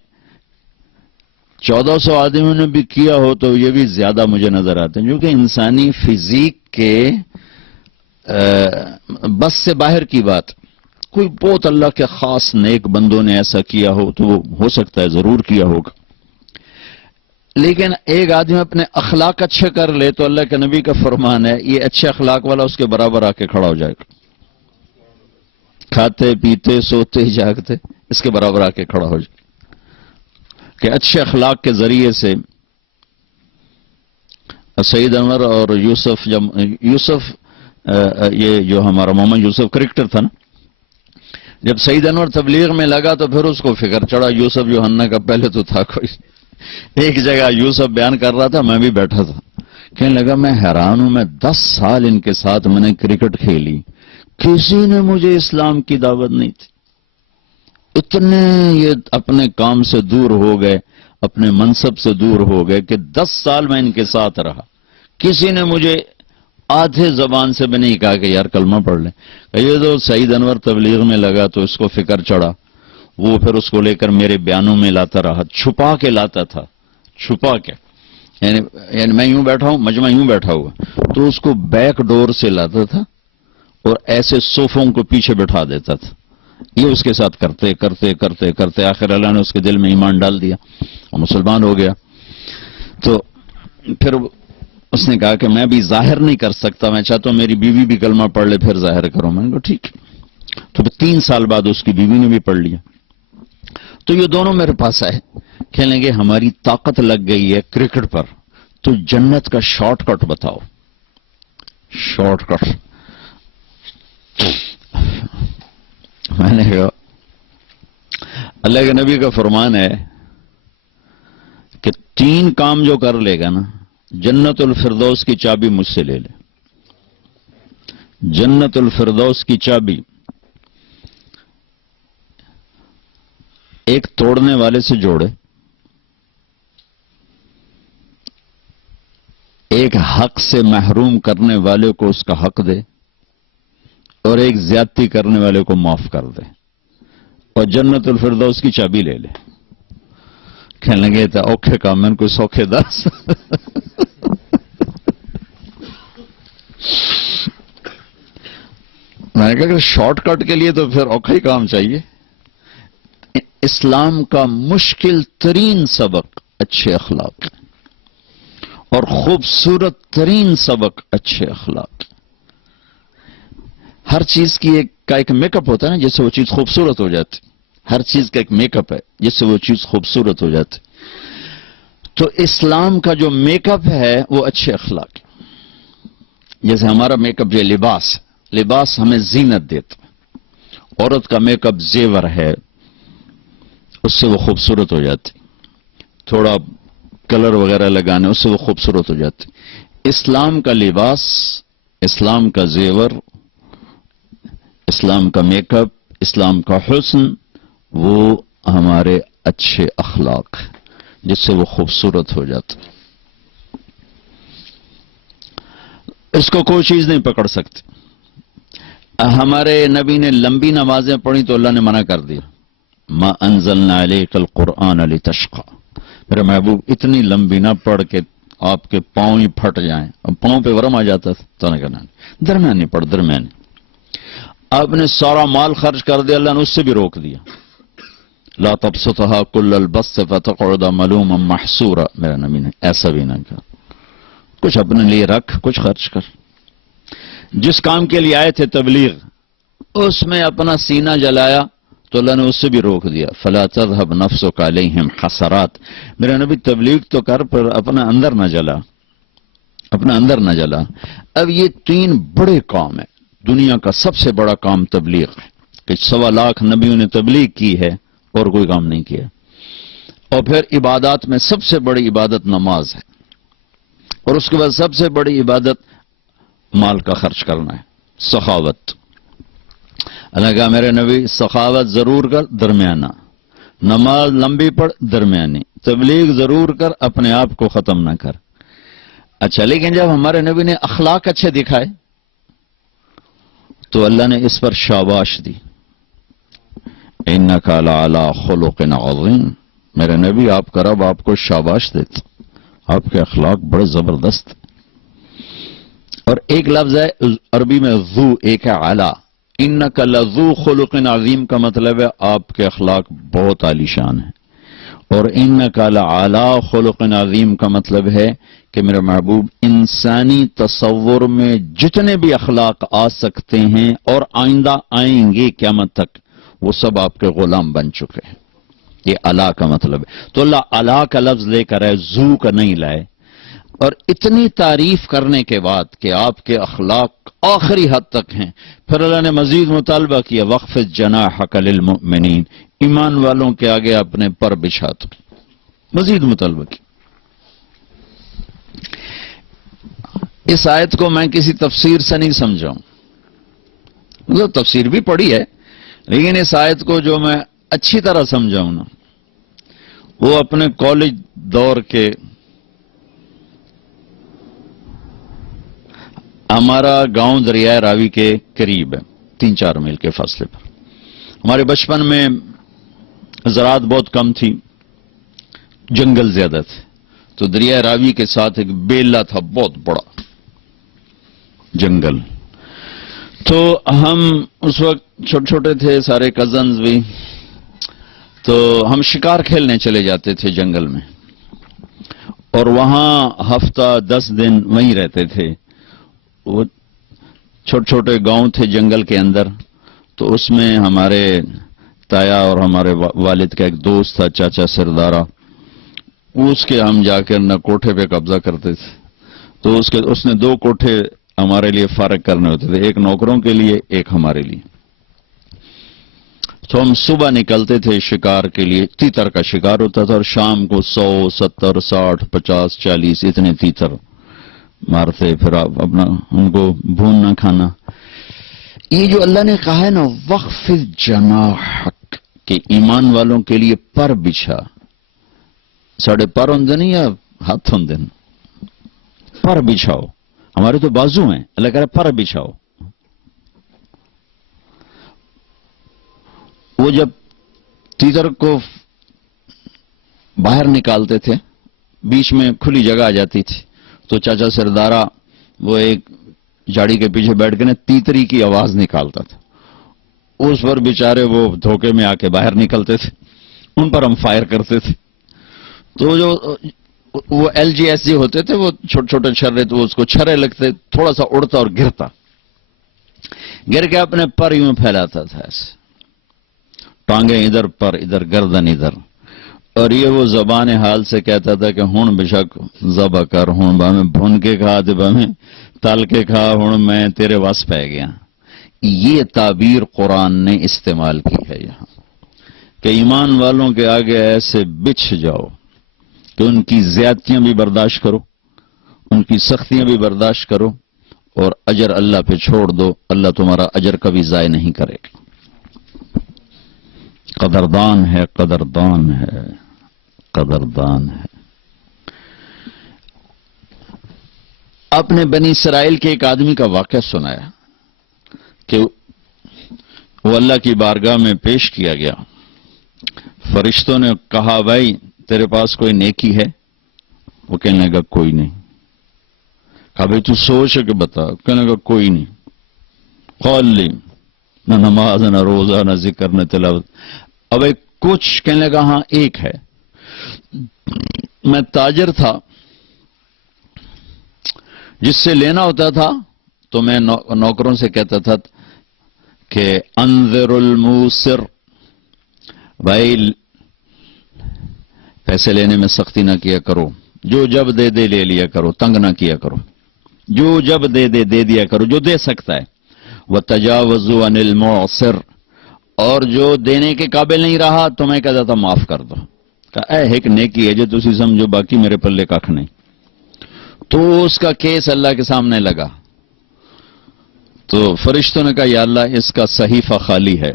1400 آدمیوں نے بھی کیا ہو تو یہ بھی زیادہ مجھے نظر آتے ہیں، کیونکہ انسانی فزیک کے بس سے باہر کی بات، کوئی بہت اللہ کے خاص نیک بندوں نے ایسا کیا ہو تو وہ ہو سکتا ہے ضرور کیا ہوگا، لیکن ایک آدمی اپنے اخلاق اچھے کر لے تو اللہ کے نبی کا فرمان ہے یہ اچھے اخلاق والا اس کے برابر آ کے کھڑا ہو جائے گا، کھاتے پیتے سوتے جاگتے اس کے برابر آ کے کھڑا ہو جائے کہ اچھے اخلاق کے ذریعے سے۔ سعید انور اور یوسف یہ جو ہمارا محمد یوسف کرکٹر تھا نا، جب سعید انور تبلیغ میں لگا تو پھر اس کو فکر چڑھا، یوسف یوحنا کا پہلے تو تھا کوئی، ایک جگہ یوسف بیان کر رہا تھا، میں بھی بیٹھا تھا، کہنے لگا میں حیران ہوں، میں 10 سال ان کے ساتھ میں نے کرکٹ کھیلی، کسی نے مجھے اسلام کی دعوت نہیں تھی، اتنے یہ اپنے کام سے دور ہو گئے، اپنے منصب سے دور ہو گئے کہ 10 سال میں ان کے ساتھ رہا، کسی نے مجھے آدھے زبان سے بھی نہیں کہا کہ یار کلمہ پڑھ لیں۔ یہ تو سعید انور تبلیغ میں لگا تو اس کو فکر چڑھا، وہ پھر اس کو لے کر میرے بیانوں میں لاتا رہا، چھپا کے لاتا تھا، چھپا کے، یعنی میں یوں بیٹھا ہوں، مجمع یوں بیٹھا ہوا تو اس کو بیک ڈور سے لاتا تھا اور ایسے صوفوں کو پیچھے بٹھا دیتا تھا، یہ اس کے ساتھ کرتے کرتے کرتے کرتے آخر اللہ نے اس کے دل میں ایمان ڈال دیا اور مسلمان ہو گیا۔ تو پھر اس نے کہا کہ میں بھی ظاہر نہیں کر سکتا، میں چاہتا ہوں میری بیوی بھی کلمہ پڑھ لے پھر ظاہر کروں، میں نے کہا ٹھیک ہے۔ تو 3 سال بعد اس کی بیوی نے بھی پڑھ لیا، تو یہ دونوں میرے پاس آئے، کہنے لگے ہماری طاقت لگ گئی ہے کرکٹ پر، تو جنت کا شارٹ کٹ بتاؤ۔ شارٹ کٹ میں نے کہا اللہ کے نبی کا فرمان ہے کہ 3 کام جو کر لے گا نا جنت الفردوس کی چابی مجھ سے لے لے، جنت الفردوس کی چابی ایک توڑنے والے سے جوڑے، ایک حق سے محروم کرنے والے کو اس کا حق دے، اور ایک زیادتی کرنے والے کو معاف کر دے، اور جنت الفردوس کی چابی لے لے۔ کہنے لگے تو اوکھے کام میں کوئی سوکھے دس۔ میں نے کہا کہ شارٹ کٹ کے لیے تو پھر اوکھا ہی کام چاہیے۔ اسلام کا مشکل ترین سبق اچھے اخلاق ہے، اور خوبصورت ترین سبق اچھے اخلاق۔ ہر چیز کی ایک میک اپ ہوتا ہے نا، جس سے وہ چیز خوبصورت ہو جاتی۔ ہر چیز کا ایک میک اپ ہے جس سے وہ چیز خوبصورت ہو جاتی۔ تو اسلام کا جو میک اپ ہے وہ اچھے اخلاق ہے۔ جیسے ہمارا میک اپ جو لباس، لباس ہمیں زینت دیتا۔ عورت کا میک اپ زیور ہے، اس سے وہ خوبصورت ہو جاتی، تھوڑا کلر وغیرہ لگانے اس سے وہ خوبصورت ہو جاتی۔ اسلام کا لباس، اسلام کا زیور، اسلام کا میک اپ، اسلام کا حسن، وہ ہمارے اچھے اخلاق ہیں جس سے وہ خوبصورت ہو جاتا۔ اس کو کوئی چیز نہیں پکڑ سکتی۔ ہمارے نبی نے لمبی نمازیں پڑھی تو اللہ نے منع کر دیا، ما انزلنا علیک القرآن لتشقى، میرے محبوب اتنی لمبی نہ پڑھ کے آپ کے پاؤں ہی پھٹ جائیں۔ اب پاؤں پہ ورم آ جاتا تو نے کہنا درمیانی پڑھ، درمیانی۔ آپ نے سارا مال خرچ کر دیا، اللہ نے اس سے بھی روک دیا، لا تبسطها كل البسط فتقعد ملوما محسورا، میرے نبی نے ایسا بھی نہ کہا۔ کچھ اپنے لیے رکھ، کچھ خرچ کر۔ جس کام کے لیے آئے تھے تبلیغ، اس میں اپنا سینہ جلایا تو اللہ نے اس سے بھی روک دیا، فلا تذهب نفسك عليهم حسرات، میرے نبی تبلیغ تو کر پر اپنا اندر نہ جلا، اپنا اندر نہ جلا۔ اب یہ تین بڑے کام ہیں۔ دنیا کا سب سے بڑا کام تبلیغ ہے کہ 1.25 لاکھ نبیوں نے تبلیغ کی ہے اور کوئی کام نہیں کیا۔ اور پھر عبادات میں سب سے بڑی عبادت نماز ہے، اور اس کے بعد سب سے بڑی عبادت مال کا خرچ کرنا ہے، سخاوت۔ اللہ کہا میرے نبی سخاوت ضرور کر، درمیانہ، نماز لمبی پڑھ، درمیانی، تبلیغ ضرور کر، اپنے آپ کو ختم نہ کر۔ اچھا، لیکن جب ہمارے نبی نے اخلاق اچھے دکھائے تو اللہ نے اس پر شاباش دی، انک لعلی خلق عظیم، میرے نبی آپ کا رب آپ کو شاباش دیتا، آپ کے اخلاق بڑے زبردست۔ اور ایک لفظ ہے عربی میں ذو، ایک ہے علی، انک لذو خلق عظیم کا مطلب ہے آپ کے اخلاق بہت عالی شان ہیں، اور انک لعلی خلق عظیم کا مطلب ہے کہ میرے محبوب انسانی تصور میں جتنے بھی اخلاق آ سکتے ہیں اور آئندہ آئیں گے قیامت تک، وہ سب آپ کے غلام بن چکے ہیں۔ یہ علا کا مطلب ہے۔ تو اللہ علا کا لفظ لے کر ہے، زو کا نہیں لائے۔ اور اتنی تعریف کرنے کے بعد کہ آپ کے اخلاق آخری حد تک ہیں، پھر اللہ نے مزید مطالبہ کیا، وَخْفِضْ جَنَاحَكَ لِلْمُؤْمِنِينَ، ایمان والوں کے آگے اپنے پر بچھا دو، مزید مطالبہ کیا۔ اس آیت کو میں کسی تفسیر سے نہیں سمجھاؤں، مطلب تفسیر بھی پڑھی ہے، لیکن اس آیت کو جو میں اچھی طرح سمجھاؤں نا، وہ اپنے کالج دور کے، ہمارا گاؤں دریائے راوی کے قریب ہے، 3-4 میل کے فاصلے پر۔ ہمارے بچپن میں زراعت بہت کم تھی، جنگل زیادہ تھے، تو دریائے راوی کے ساتھ ایک بیلا تھا، بہت بڑا جنگل۔ تو ہم اس وقت چھوٹے چھوٹے تھے، سارے کزنز بھی، تو ہم شکار کھیلنے چلے جاتے تھے جنگل میں، اور وہاں ہفتہ 10 دن وہیں رہتے تھے۔ وہ چھوٹے چھوٹے گاؤں تھے جنگل کے اندر، تو اس میں ہمارے تایا اور ہمارے والد کا ایک دوست تھا، چاچا سردارا، اس کے ہم جا کر نہ کوٹھے پہ قبضہ کرتے تھے۔ تو اس نے 2 کوٹھے ہمارے لیے فارغ کرنے ہوتے تھے، ایک نوکروں کے لیے، ایک ہمارے لیے۔ تو ہم صبح نکلتے تھے شکار کے لیے، تیتر کا شکار ہوتا تھا، اور شام کو 100 70 60 50 40 اتنے تیتر مارتے، پھر آپ اپنا ان کو بھوننا کھانا۔ یہ جو اللہ نے کہا ہے نا وخفض جناحک، کہ ایمان والوں کے لیے پر بچھا، ساڑھے پر ہوندے نہیں یا ہاتھ ہوندے، پر بچھاؤ، ہمارے تو بازو ہیں، اللہ کہہ رہا ہے پر بچھاؤ۔ وہ جب تیتر کو باہر نکالتے تھے، بیچ میں کھلی جگہ آ جاتی تھی، تو چاچا سردارا وہ ایک جھاڑی کے پیچھے بیٹھ کے نا تیتری کی آواز نکالتا تھا، اس پر بیچارے وہ دھوکے میں آ کے باہر نکلتے تھے، ان پر ہم فائر کرتے تھے۔ تو جو وہ ایل جی ایس جی ہوتے تھے، وہ چھوٹے چھوٹے چھرے، تو اس کو چھرے لگتے، تھوڑا سا اڑتا اور گرتا، گر کے اپنے پر یوں پھیلاتا تھا ایسے، ٹانگیں ادھر پر ادھر، گردن ادھر، اور یہ وہ زبان حال سے کہتا تھا کہ ہون بشک ذبح کر، ہون با میں بھون کے کھا، تے با میں تل کے کھا، ہون میں تیرے وس پہ گیا۔ یہ تعبیر قرآن نے استعمال کی ہے یہاں، کہ ایمان والوں کے آگے ایسے بچھ جاؤ کہ ان کی زیادتیاں بھی برداشت کرو، ان کی سختیاں بھی برداشت کرو، اور اجر اللہ پہ چھوڑ دو، اللہ تمہارا اجر کبھی ضائع نہیں کرے گا۔ قدردان ہے، قدردان ہے، قدردان ہے۔ آپ نے بنی اسرائیل کے ایک آدمی کا واقعہ سنایا کہ وہ اللہ کی بارگاہ میں پیش کیا گیا، فرشتوں نے کہا بھائی تیرے پاس کوئی نیکی ہے؟ وہ کہنے لگا کوئی نہیں۔ کہا بھائی تو سوچ کے بتا، کہنے لگا کوئی نہیں۔ قال لی، نہ نماز نہ روزہ نہ ذکر نہ تلاوت۔ اب ایک کچھ، کہنے لگا ہاں ایک ہے، میں تاجر تھا، جس سے لینا ہوتا تھا تو میں نوکروں سے کہتا تھا کہ انذر الموسر، بھائی پیسے لینے میں سختی نہ کیا کرو، جو جب دے دے لے لیا کرو، تنگ نہ کیا کرو، جو جب دے دے دے دیا کرو، جو دے سکتا ہے۔ وَتَجَاوَزُوا عَنِ الْمُعْسِرِ، اور جو دینے کے قابل نہیں رہا تو میں کہتا تھا معاف کر دو۔ کہا اے ایک نیکی ہے جو تسی سمجھو، باقی میرے پلے کھ نہیں۔ تو اس کا کیس اللہ کے سامنے لگا، تو فرشتوں نے کہا یا اللہ اس کا صحیفہ خالی ہے،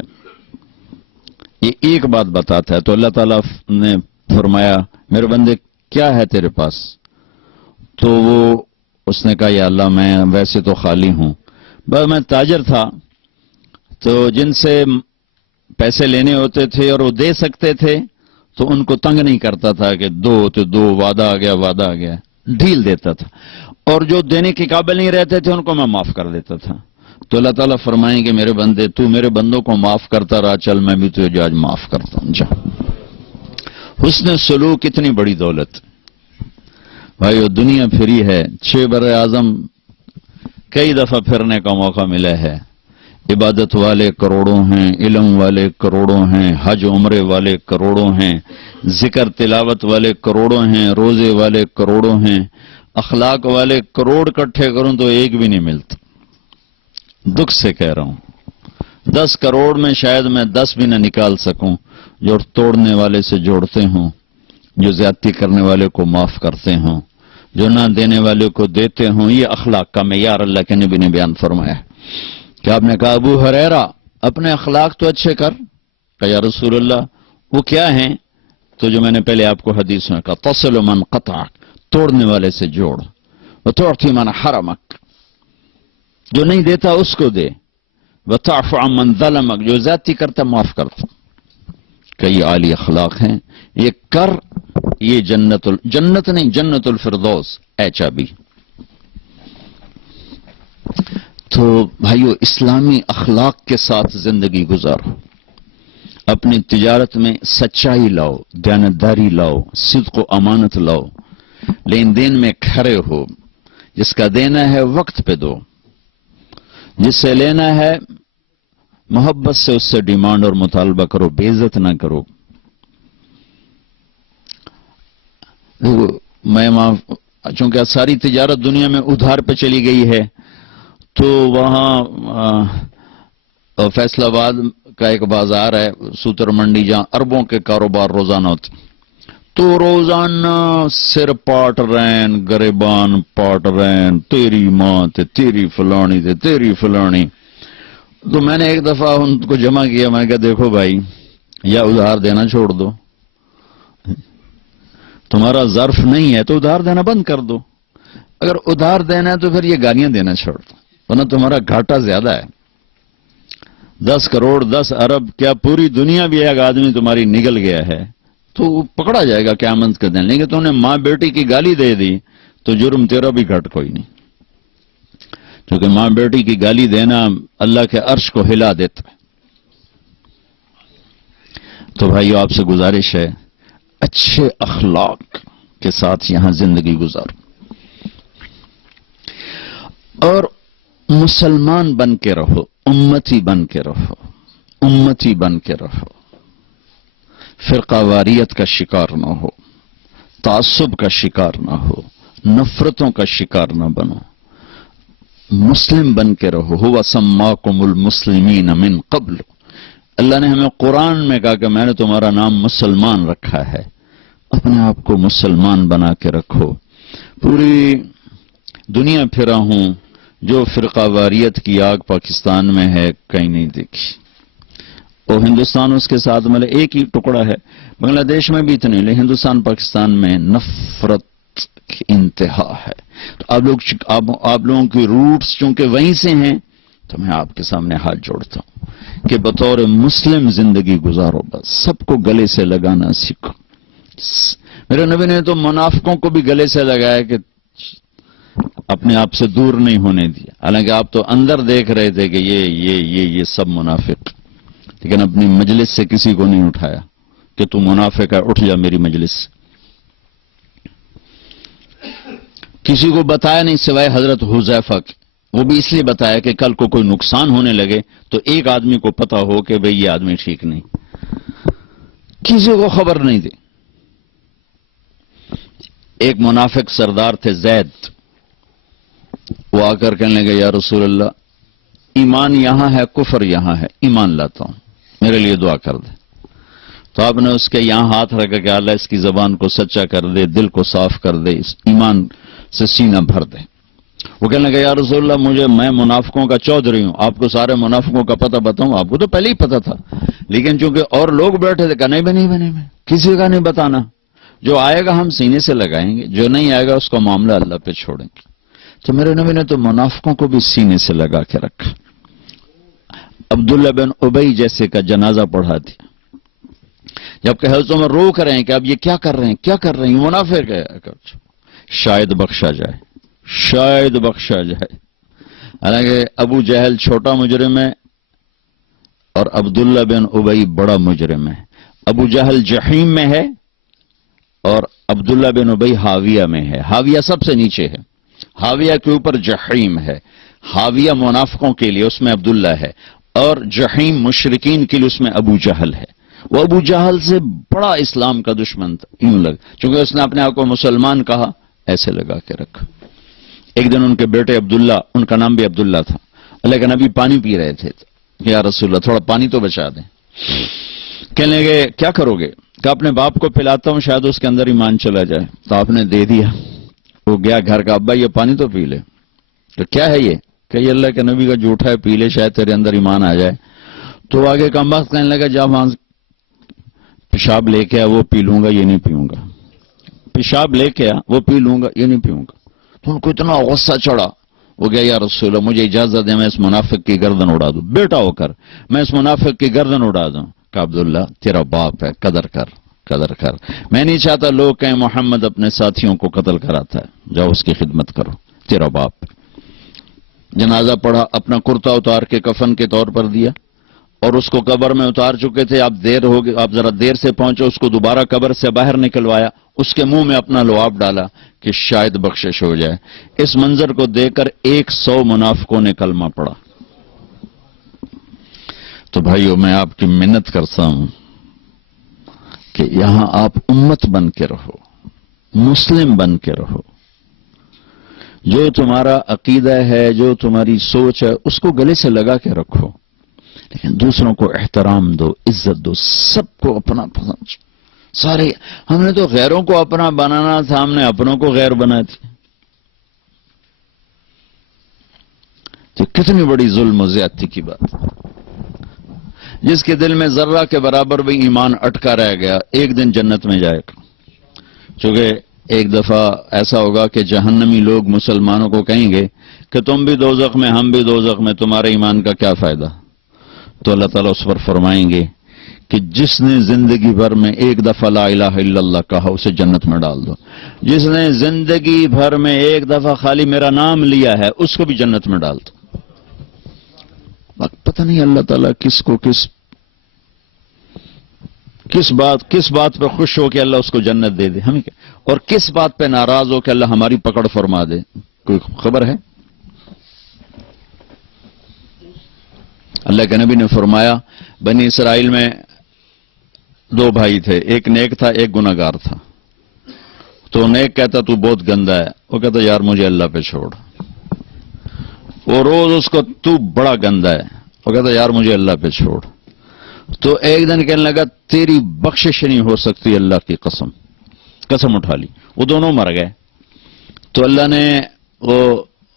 یہ ایک بات بتاتا ہے۔ تو اللہ تعالیٰ نے فرمایا میرے بندے کیا ہے تیرے پاس؟ تو وہ اس نے کہا یا اللہ میں ویسے تو خالی ہوں، بس میں تاجر تھا، تو جن سے پیسے لینے ہوتے تھے اور وہ دے سکتے تھے تو ان کو تنگ نہیں کرتا تھا کہ دو تو دو، وعدہ آ گیا وعدہ آ گیا، ڈھیل دیتا تھا، اور جو دینے کے قابل نہیں رہتے تھے ان کو میں معاف کر دیتا تھا۔ تو اللہ تعالیٰ فرمائیں گے میرے بندے تو میرے بندوں کو معاف کرتا رہا، چل میں بھی تجھے آج معاف کرتا ہوں، جا۔ حسن سلوک اتنی بڑی دولت بھائیو، دنیا پھری ہے، 6 بر اعظم کئی دفعہ پھرنے کا موقع ملا ہے، عبادت والے کروڑوں ہیں، علم والے کروڑوں ہیں، حج عمرے والے کروڑوں ہیں، ذکر تلاوت والے کروڑوں ہیں، روزے والے کروڑوں ہیں، اخلاق والے کروڑ اکٹھے کروں تو ایک بھی نہیں ملتا، دکھ سے کہہ رہا ہوں۔ 10 کروڑ میں شاید میں 10 بھی نہ نکال سکوں جو توڑنے والے سے جوڑتے ہوں، جو زیادتی کرنے والے کو معاف کرتے ہوں، جو نہ دینے والے کو دیتے ہوں۔ یہ اخلاق کا معیار اللہ کے نبی نے بیان فرمایا ہے کہ آپ نے کہا ابو ہریرہ اپنے اخلاق تو اچھے کر، کہا یا رسول اللہ وہ کیا ہیں؟ تو جو میں نے پہلے آپ کو حدیث میں کہا تصل من قطعک، توڑنے والے سے جوڑ، وتعطی من حرمک، جو نہیں دیتا اس کو دے، وتعفو عن من ظلمک، جو زیادتی کرتا معاف کرتا۔ کئی عالی اخلاق ہیں، یہ کر، یہ جنت نہیں جنت الفردوس اے چابی۔ تو بھائیو اسلامی اخلاق کے ساتھ زندگی گزارو، اپنی تجارت میں سچائی لاؤ، دیانتداری لاؤ، صدق و امانت لاؤ، لین دین میں کھرے ہو، جس کا دینا ہے وقت پہ دو، جس سے لینا ہے محبت سے اس سے ڈیمانڈ اور مطالبہ کرو، بے عزت نہ کرو۔ میں چونکہ ساری تجارت دنیا میں ادھار پہ چلی گئی ہے، تو وہاں فیصل آباد کا ایک بازار ہے سوتر منڈی جہاں اربوں کے کاروبار روزانہ ہوتے، تو روزانہ سر پاٹ رہن گریبان پاٹ رہن، تیری ماں تے تیری فلانی تے تیری فلانی. تو میں نے ایک دفعہ ان کو جمع کیا، میں نے کہا دیکھو بھائی، یا ادھار دینا چھوڑ دو، تمہارا ظرف نہیں ہے تو ادھار دینا بند کر دو، اگر ادھار دینا ہے تو پھر یہ گالیاں دینا چھوڑ دو، ورنہ تمہارا گھاٹا زیادہ ہے. 10 کروڑ 10 ارب کیا پوری دنیا بھی ایک آدمی تمہاری نگل گیا ہے تو پکڑا جائے گا قیامت کے دن. لیکن تم نے ماں بیٹی کی گالی دے دی تو جرم تیرا بھی گھٹ کوئی نہیں، کیونکہ ماں بیٹی کی گالی دینا اللہ کے عرش کو ہلا دیتا ہے. تو بھائیو آپ سے گزارش ہے اچھے اخلاق کے ساتھ یہاں زندگی گزارو، اور مسلمان بن کے رہو، امتی بن کے رہو، امتی بن کے رہو، فرقہ واریت کا شکار نہ ہو، تعصب کا شکار نہ ہو، نفرتوں کا شکار نہ بنو، مسلم بن کے رہو. ہوا سماکم المسلمین من قبل، اللہ نے ہمیں قرآن میں کہا کہ میں نے تمہارا نام مسلمان رکھا ہے، اپنے آپ کو مسلمان بنا کے رکھو. پوری دنیا پھرا ہوں، جو فرقہ واریت کی آگ پاکستان میں ہے کہیں نہیں دیکھی، اور ہندوستان اس کے ساتھ ملے ایک ہی ٹکڑا ہے، بنگلہ دیش میں بھی اتنے، لیکن ہندوستان پاکستان میں نفرت کی انتہا ہے. تو آپ لوگوں کی روٹس چونکہ وہیں سے ہیں، تو میں آپ کے سامنے ہاتھ جوڑتا ہوں کہ بطور مسلم زندگی گزارو، بس سب کو گلے سے لگانا سیکھو. میرے نبی نے تو منافقوں کو بھی گلے سے لگایا کہ اپنے آپ سے دور نہیں ہونے دیا، حالانکہ آپ تو اندر دیکھ رہے تھے کہ یہ سب منافق، لیکن اپنی مجلس سے کسی کو نہیں اٹھایا کہ تو منافق ہے، اٹھ جا میری مجلس سے. کسی کو بتایا نہیں سوائے حضرت حذیفہ کے، وہ بھی اس لیے بتایا کہ کل کو کوئی نقصان ہونے لگے تو ایک آدمی کو پتا ہو کہ بھئی یہ آدمی ٹھیک نہیں، کسی کو خبر نہیں دی. ایک منافق سردار تھے زید، وہ آ کر کہنے لگے یا رسول اللہ، ایمان یہاں ہے کفر یہاں ہے، ایمان لاتا ہوں، میرے لیے دعا کر دے. تو آپ نے اس کے یہاں ہاتھ رکھا کہ اللہ اس کی زبان کو سچا کر دے، دل کو صاف کر دے، اس ایمان سے سینہ بھر دے. وہ کہنے لگا یا رسول اللہ، میں منافقوں کا چودھری ہوں، آپ کو سارے منافقوں کا پتہ بتاؤں؟ آپ کو تو پہلے ہی پتہ تھا، لیکن چونکہ اور لوگ بیٹھے تھے، کہا نہیں بنے کسی کا نہیں بتانا، جو آئے گا ہم سینے سے لگائیں گے، جو نہیں آئے گا اس کا معاملہ اللہ پہ چھوڑیں گے. تو میرے نبی نے تو منافقوں کو بھی سینے سے لگا کے رکھا. عبداللہ بن ابی جیسے کا جنازہ پڑھا دیا، جبکہ حضرت عمر روک رہے ہیں کہ اب یہ کیا کر رہے ہیں، یہ منافق ہے، شاید بخشا جائے، شاید بخشا جائے. حالانکہ ابو جہل چھوٹا مجرم ہے اور عبداللہ بن ابی بڑا مجرم ہے. ابو جہل جحیم میں ہے اور عبداللہ بن ابی حاویہ میں ہے. حاویہ سب سے نیچے ہے، حاویہ کے اوپر جحیم ہے. حاویہ منافقوں کے لیے، اس میں عبداللہ ہے، اور جحیم مشرکین کے لیے، اس میں ابو جہل ہے. وہ ابو جہل سے بڑا اسلام کا دشمن تھا، چونکہ اس نے اپنے آپ کو مسلمان کہا، ایسے لگا کے رکھا. ایک دن ان کے بیٹے عبداللہ، ان کا نام بھی عبداللہ تھا، لیکن ابھی پانی پی رہے تھے، یا رسول اللہ تھوڑا پانی تو بچا دیں. کہنے لگے کیا کرو گے؟ کہ اپنے باپ کو پلاتا ہوں، شاید اس کے اندر ایمان چلا جائے. تو آپ نے دے دیا. وہ گیا گھر کا، ابا یہ پانی تو پی لے. تو کیا ہے یہ؟ کہ یہ اللہ کے نبی کا جھوٹا ہے، پی لے شاید تیرے اندر ایمان آ جائے. تو آگے کم وقت کہنے لگا جا وہاں پیشاب لے کے آ، وہ پی لوں گا، یہ نہیں پیوں گا. پیشاب لے کے آ، وہ پی لوں گا، یہ نہیں پیوں گا. تو ان کو اتنا غصہ چڑھا، وہ گیا یا رسول اللہ مجھے اجازت دے میں اس منافق کی گردن اڑا دوں، بیٹا ہو کر میں اس منافق کی گردن اڑا دوں. کہ عبداللہ تیرا باپ ہے، قدر کر، میں نہیں چاہتا لوگ کہیں محمد اپنے ساتھیوں کو قتل کراتا ہے، جاؤ اس کی خدمت کرو، تیرا باپ. جنازہ پڑھا، اپنا کرتا اتار کے کفن کے طور پر دیا، اور اس کو قبر میں اتار چکے تھے. آپ دیر ہو گئے، آپ ذرا دیر سے پہنچے، اس کو دوبارہ قبر سے باہر نکلوایا، اس کے منہ میں اپنا لعاب ڈالا کہ شاید بخشش ہو جائے. اس منظر کو دیکھ کر 100 منافقوں نے کلمہ پڑھا. تو بھائیو میں آپ کی منت کرتا ہوں کہ یہاں آپ امت بن کے رہو، مسلم بن کے رہو. جو تمہارا عقیدہ ہے، جو تمہاری سوچ ہے، اس کو گلے سے لگا کے رکھو. لیکن دوسروں کو احترام دو، عزت دو، سب کو اپنا پسند. سارے ہم نے تو غیروں کو اپنا بنانا تھا، ہم نے اپنوں کو غیر بنا دیا. تو کتنی بڑی ظلم و زیادتی کی بات. جس کے دل میں ذرہ کے برابر بھی ایمان اٹکا رہ گیا ایک دن جنت میں جائے گا. چونکہ ایک دفعہ ایسا ہوگا کہ جہنمی لوگ مسلمانوں کو کہیں گے کہ تم بھی دوزخ میں، ہم بھی دوزخ میں، تمہارے ایمان کا کیا فائدہ؟ تو اللہ تعالیٰ اس پر فرمائیں گے کہ جس نے زندگی بھر میں ایک دفعہ لا الہ الا اللہ کہا اسے جنت میں ڈال دو. جس نے زندگی بھر میں ایک دفعہ خالی میرا نام لیا ہے اس کو بھی جنت میں ڈال دو. پتہ نہیں اللہ تعالیٰ کس کو کس بات پہ خوش ہو کہ اللہ اس کو جنت دے دے ہمیں کیا، اور کس بات پہ ناراض ہو کہ اللہ ہماری پکڑ فرما دے. کوئی خبر ہے؟ اللہ کے نبی نے فرمایا بنی اسرائیل میں 2 بھائی تھے، ایک نیک تھا ایک گناہگار تھا. تو نیک کہتا تو بہت گندا ہے، وہ کہتا یار مجھے اللہ پہ چھوڑ. وہ روز اس کو تو بڑا گندا ہے، وہ کہتا یار مجھے اللہ پہ چھوڑ. تو ایک دن کہنے لگا تیری بخشش نہیں ہو سکتی، اللہ کی قسم اٹھا لی. وہ دونوں مر گئے. تو اللہ نے وہ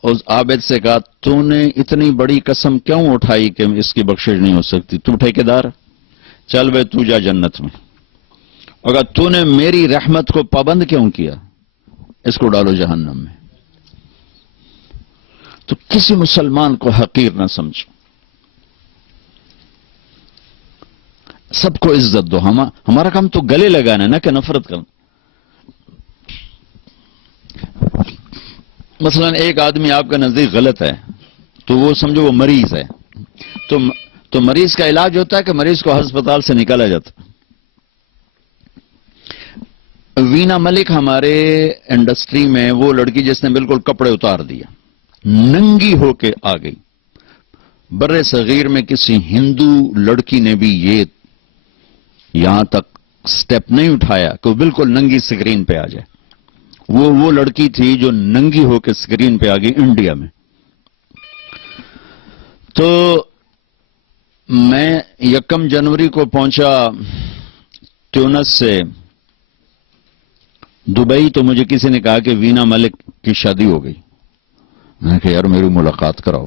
اس عابد سے کہا تو نے اتنی بڑی قسم کیوں اٹھائی کہ اس کی بخشش نہیں ہو سکتی؟ تو ٹھیکیدار، چل بھائی تو جا جنت میں. اگر تو نے میری رحمت کو پابند کیوں کیا؟ اس کو ڈالو جہنم میں. تو کسی مسلمان کو حقیر نہ سمجھو، سب کو عزت دو. ہمارا کام تو گلے لگانا ہے نہ کہ نفرت کرنا. مثلا ایک آدمی آپ کا نزدیک غلط ہے تو وہ سمجھو وہ مریض ہے، تو مریض کا علاج ہوتا ہے کہ مریض کو ہسپتال سے نکالا جاتا. وینا ملک ہمارے انڈسٹری میں وہ لڑکی جس نے بالکل کپڑے اتار دیا، ننگی ہو کے آ گئی. بر صغیر میں کسی ہندو لڑکی نے بھی یہ یہاں تک سٹیپ نہیں اٹھایا کہ وہ بالکل ننگی سکرین پہ آ جائے. وہ لڑکی تھی جو ننگی ہو کے سکرین پہ آ گئی انڈیا میں. تو میں 1 جنوری کو پہنچا ٹیونس سے دبئی، تو مجھے کسی نے کہا کہ وینا ملک کی شادی ہو گئی. میں نے کہا یار میری ملاقات کراؤ.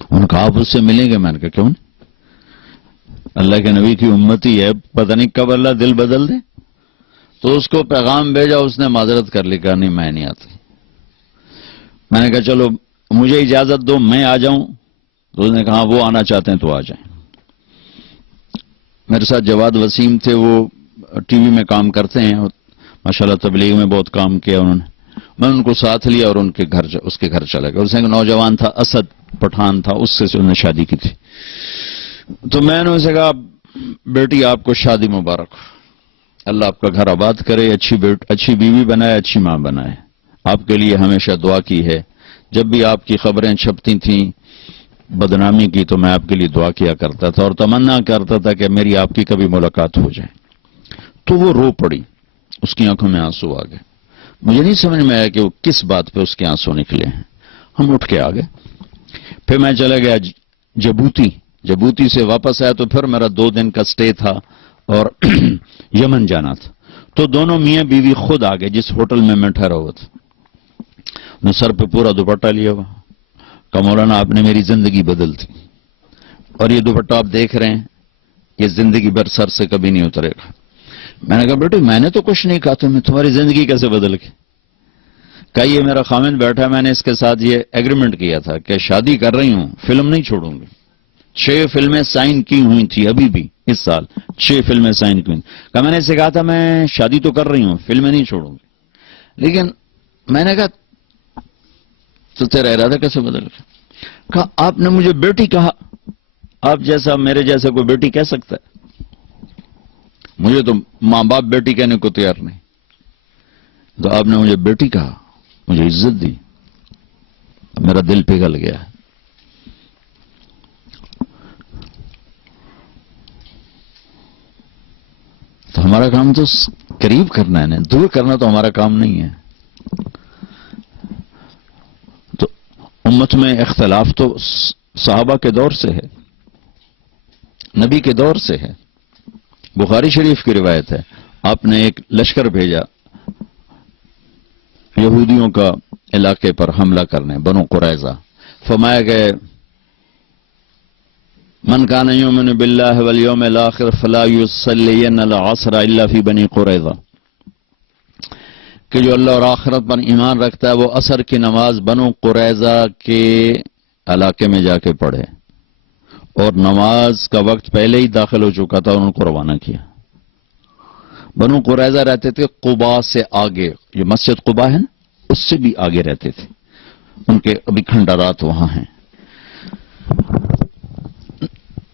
انہوں نے کہا آپ اس سے ملیں گے؟ میں نے کہا کیوں نہیں، اللہ کے نبی کی امتی ہے، پتہ نہیں کب اللہ دل بدل دے. تو اس کو پیغام بھیجا، اس نے معذرت کر لی، کہا نہیں میں نہیں آتی. میں نے کہا چلو مجھے اجازت دو میں آ جاؤں. تو اس نے کہا وہ آنا چاہتے ہیں تو آ جائیں. میرے ساتھ جواد وسیم تھے، وہ ٹی وی میں کام کرتے ہیں، ماشاءاللہ تبلیغ میں بہت کام کیا انہوں نے. میں ان کو ساتھ لیا اور اس کے گھر چلا گیا. اس نے نوجوان تھا، اسد پٹھان تھا، اس سے انہوں نے شادی کی تھی. تو میں نے اسے کہا بیٹی آپ کو شادی مبارک، اللہ آپ کا گھر آباد کرے، اچھی بیوی بنائے، اچھی ماں بنائے. آپ کے لیے ہمیشہ دعا کی ہے. جب بھی آپ کی خبریں چھپتی تھیں بدنامی کی تو میں آپ کے لیے دعا کیا کرتا تھا اور تمنا کرتا تھا کہ میری آپ کی کبھی ملاقات ہو جائے. تو وہ رو پڑی، اس کی آنکھوں میں آنسو آ گئے. مجھے نہیں سمجھ میں آیا کہ وہ کس بات پہ اس کے آنسو نکلے ہیں. ہم اٹھ کے آ گئے. پھر میں چلا گیا جبوتی سے واپس آیا تو پھر میرا 2 دن کا سٹے تھا اور یمن جانا تھا. تو دونوں میاں بیوی خود آ گئے جس ہوٹل میں ٹھہرا ہوا تھا. میں سر پہ پورا دوپٹہ لیا ہوا، کہ مولانا آپ نے میری زندگی بدل دی، اور یہ دوپٹہ آپ دیکھ رہے ہیں یہ زندگی بھر سر سے کبھی نہیں اترے گا. میں نے کہا بیٹے میں نے تو کچھ نہیں کہا، تمہاری زندگی کیسے بدل گئی؟ کہا یہ میرا خامند بیٹھا، میں نے اس کے ساتھ یہ ایگریمنٹ کیا تھا کہ شادی کر رہی ہوں فلم نہیں چھوڑوں گی. 6 فلمیں سائن کی ہوئی تھی ابھی بھی اس سال، 6 فلمیں سائن کی ہوئی. کہا میں نے اسے کہا تھا میں شادی تو کر رہی ہوں فلمیں نہیں چھوڑوں گی. لیکن میں نے کہا تو تیرا ارادہ کیسے بدل گیا؟ کہا آپ نے مجھے بیٹی کہا، آپ جیسا میرے جیسا کوئی بیٹی کہہ سکتا ہے؟ مجھے تو ماں باپ بیٹی کہنے کو تیار نہیں. تو آپ نے مجھے بیٹی کہا، مجھے عزت دی، میرا دل پگھل گیا. تو ہمارا کام تو قریب کرنا ہے نا، دور کرنا تو ہمارا کام نہیں ہے. تو امت میں اختلاف تو صحابہ کے دور سے ہے. نبی کے دور سے ہے، بخاری شریف کی روایت ہے، آپ نے ایک لشکر بھیجا یہودیوں کا علاقے پر حملہ کرنے، بنو قریظہ، فرمایا کہ من کان یؤمن باللہ والیوم الآخر فلا یصلین العصر الا فی بنی قریظہ، کہ جو اللہ اور آخرت پر ایمان رکھتا ہے وہ عصر کی نماز بنو قریظہ کے علاقے میں جا کے پڑھے، اور نماز کا وقت پہلے ہی داخل ہو چکا تھا، انہوں کو روانہ کیا۔ بنو قریظہ رہتے تھے قباء سے آگے، جو مسجد قباء ہے نا اس سے بھی آگے رہتے تھے، ان کے ابھی کھنڈرات وہاں ہیں۔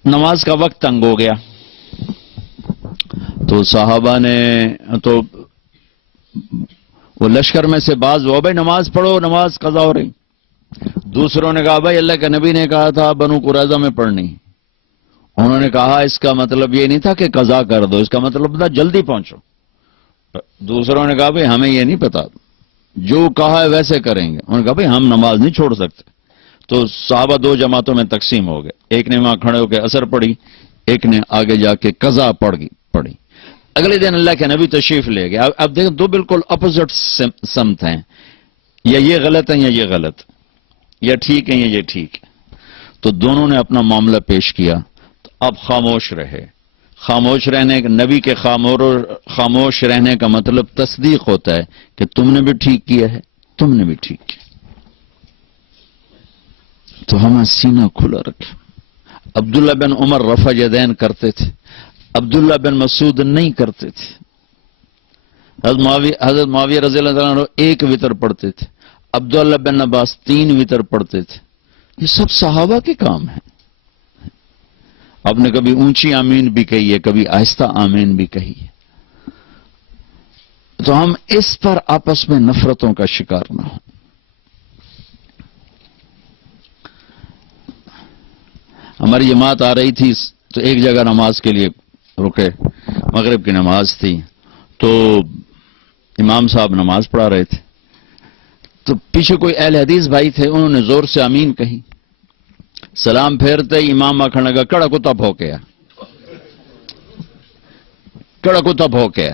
نماز کا وقت تنگ ہو گیا تو صحابہ نے تو وہ لشکر میں سے بعض وہ بھائی نماز پڑھو، نماز قضا ہو رہی، دوسروں نے کہا بھائی اللہ کے نبی نے کہا تھا بنو قریظہ میں پڑھنی، انہوں نے کہا اس کا مطلب یہ نہیں تھا کہ قضا کر دو، اس کا مطلب تھا جلدی پہنچو۔ دوسروں نے کہا بھائی ہمیں یہ نہیں پتا، جو کہا ہے ویسے کریں گے، انہوں نے کہا بھائی ہم نماز نہیں چھوڑ سکتے۔ تو صحابہ دو جماعتوں میں تقسیم ہو گئے، ایک نے وہاں کھڑے ہو کے عصر پڑھی، ایک نے آگے جا کے قضا پڑھی۔ اگلے دن اللہ کے نبی تشریف لے گئے۔ اب دیکھیں دو بالکل اپوزٹ سمت ہیں، یا یہ غلط ہے یا یہ غلط، یا ٹھیک ہے یا یہ ٹھیک ہے، تو دونوں نے اپنا معاملہ پیش کیا، تو اب خاموش رہے۔ خاموش رہنے نبی کے خاموش رہنے کا مطلب تصدیق ہوتا ہے کہ تم نے بھی ٹھیک کیا ہے، تم نے بھی ٹھیک کیا۔ تو ہمیں سینہ کھلا رکھے۔ عبداللہ بن عمر رفع یدین کرتے تھے، عبداللہ بن مسعود نہیں کرتے تھے۔ حضرت معاویہ رضی اللہ عنہ ایک وتر پڑھتے تھے، عبداللہ بن عباس 3 وتر پڑھتے تھے۔ یہ سب صحابہ کے کام ہیں۔ آپ نے کبھی اونچی آمین بھی کہی ہے، کبھی آہستہ آمین بھی کہی ہے، تو ہم اس پر آپس میں نفرتوں کا شکار نہ ہوں۔ ہماری جماعت آ رہی تھی تو ایک جگہ نماز کے لیے رکے، مغرب کی نماز تھی، تو امام صاحب نماز پڑھا رہے تھے، تو پیچھے کوئی اہل حدیث بھائی تھے، انہوں نے زور سے آمین کہی، سلام پھیرتے ہی امام آخر لگا کڑا کتا بھوکیا، کڑا کتا بھوکیا۔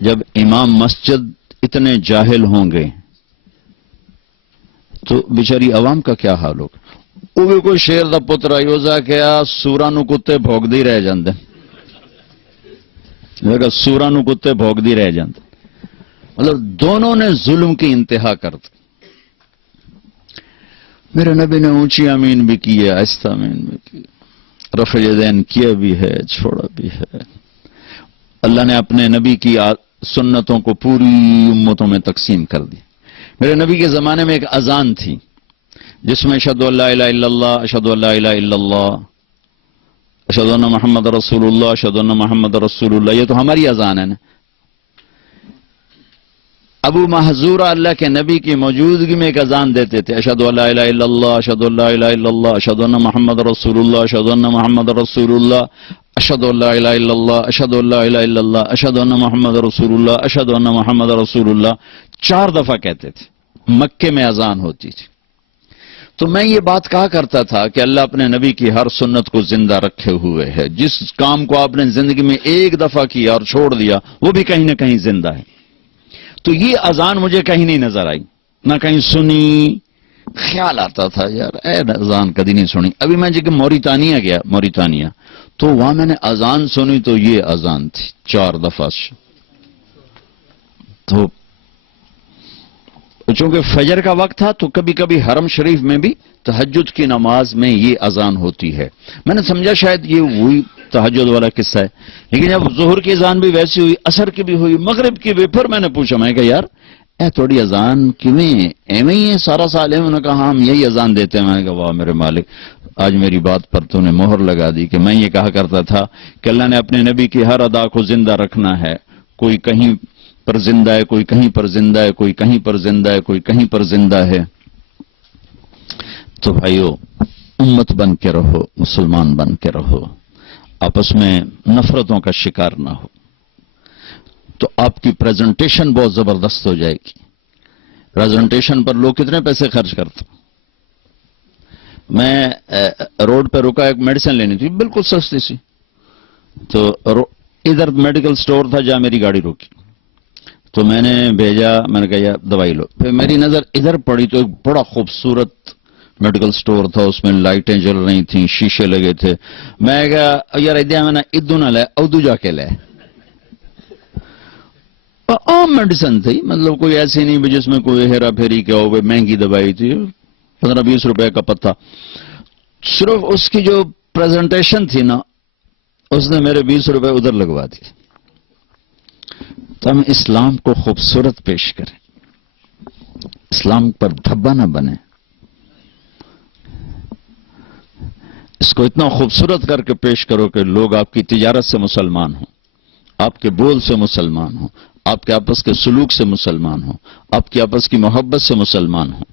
جب امام مسجد اتنے جاہل ہوں گے تو بیچاری عوام کا کیا حال ہوگا؟ وہ بھی کوئی شیر دا پتر یوزا کیا سوراں نو کتے بھوکدی رہ جاندے، سوراں نو کتے بھوکدی رہ جاندے، مطلب دونوں نے ظلم کی انتہا کر دی۔ میرے نبی نے اونچی آمین بھی کی ہے، آہستہ آمین بھی کی، رفع یدین کیا بھی ہے، چھوڑا بھی ہے۔ اللہ نے اپنے نبی کی سنتوں کو پوری امتوں میں تقسیم کر دی۔ میرے نبی کے زمانے میں ایک اذان تھی جس میں اشہدو ان لا الہ الا اللہ، اشہدو ان لا الہ الا اللہ، اشہدو ان محمد رسول اللہ، اشہدو ان محمد رسول اللہ، یہ تو ہماری اذان ہے نا۔ ابو محذورہ اللہ کے نبی کی موجودگی میں ایک اذان دیتے تھے، اشہدو ان لا الہ الا اللہ، اشہدو ان لا الہ الا اللہ، اشہدو ان محمد رسول اللہ، اشہدو ان محمد رسول اللہ، اشہدو ان لا الہ الا اللہ، اشہدو ان لا الہ الا اللہ، اشہدو ان محمد رسول اللہ، اشہدو ان محمد رسول اللہ، 4 دفعہ کہتے تھے۔ مکے میں اذان ہوتی تھی۔ تو میں یہ بات کہا کرتا تھا کہ اللہ اپنے نبی کی ہر سنت کو زندہ رکھے ہوئے ہے، جس کام کو آپ نے زندگی میں ایک دفعہ کیا اور چھوڑ دیا وہ بھی کہیں نہ کہیں زندہ ہے۔ تو یہ اذان مجھے کہیں نہیں نظر آئی، نہ کہیں سنی، خیال آتا تھا یار اے اذان کبھی نہیں سنی۔ ابھی میں جب موریتانیہ گیا، موریتانیہ، تو وہاں میں نے اذان سنی تو یہ اذان تھی 4 دفعہ۔ تو چونکہ فجر کا وقت تھا تو کبھی کبھی حرم شریف میں بھی تہجد کی نماز میں یہ اذان ہوتی ہے۔ میں نے سمجھا شاید یہ وہی تہجد والا قصہ ہے، لیکن جب ظہر کی اذان بھی ویسی ہوئی، عصر کی بھی ہوئی، مغرب کی بھی، پھر میں نے پوچھا، میں کہا یار اے تھوڑی اذان کیویں ایویں ہی ہے سارا سال ہے؟ انہوں نے کہا ہم یہی اذان دیتے ہیں۔ میں نے کہا واہ میرے مالک، آج میری بات پر تو نے مہر لگا دی کہ میں یہ کہا کرتا تھا کہ اللہ نے اپنے نبی کی ہر ادا کو زندہ رکھنا ہے، کوئی کہیں پر زندہ ہے، کوئی کہیں پر زندہ ہے، کوئی کہیں پر زندہ ہے، کوئی کہیں پر زندہ ہے۔ تو بھائیو امت بن کے رہو، مسلمان بن کے رہو، آپس میں نفرتوں کا شکار نہ ہو، تو آپ کی پریزنٹیشن بہت زبردست ہو جائے گی۔ پریزنٹیشن پر لوگ کتنے پیسے خرچ کرتے؟ میں روڈ پہ رکا، ایک میڈیسن لینی تھی بالکل سستی سی، تو ادھر میڈیکل سٹور تھا جہاں میری گاڑی روکی، تو میں نے بھیجا، میں نے کہا یار دوائی لو. پھر میری نظر ادھر پڑی تو ایک بڑا خوبصورت میڈیکل سٹور تھا، اس میں لائٹیں جل رہی تھیں، شیشے لگے تھے. میں کہا یار ادھر میں نے ادو نہ لے ادو جا کے لے. عام میڈیسن تھی، مطلب کوئی ایسی نہیں بھی جس میں کوئی ہیرا پھیری کیا ہو، مہنگی دوائی تھی، 15-20 روپے کا پتہ. صرف اس کی جو پریزنٹیشن تھی نا، اس نے میرے 20 روپے ادھر لگوا دیے. تو ہم اسلام کو خوبصورت پیش کریں، اسلام پر دھبا نہ بنے، اس کو اتنا خوبصورت کر کے پیش کرو کہ لوگ آپ کی تجارت سے مسلمان ہوں، آپ کے بول سے مسلمان ہوں، آپ کے آپس کے سلوک سے مسلمان ہوں، آپ کی آپس کی محبت سے مسلمان ہوں.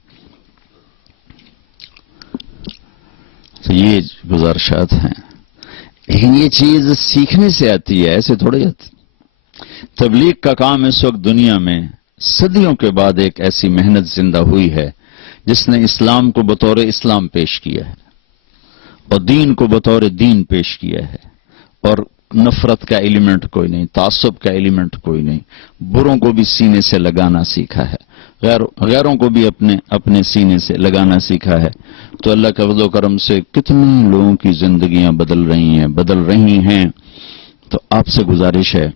تو یہ گزارشات ہیں، لیکن یہ چیز سیکھنے سے آتی ہے، ایسے تھوڑے آتی. تبلیغ کا کام اس وقت دنیا میں صدیوں کے بعد ایک ایسی محنت زندہ ہوئی ہے جس نے اسلام کو بطور اسلام پیش کیا ہے اور دین کو بطور دین پیش کیا ہے، اور نفرت کا ایلیمنٹ کوئی نہیں، تعصب کا ایلیمنٹ کوئی نہیں. بروں کو بھی سینے سے لگانا سیکھا ہے، غیروں کو بھی اپنے سینے سے لگانا سیکھا ہے. تو اللہ کے فضل و کرم سے کتنے لوگوں کی زندگیاں بدل رہی ہیں. تو آپ سے گزارش ہے،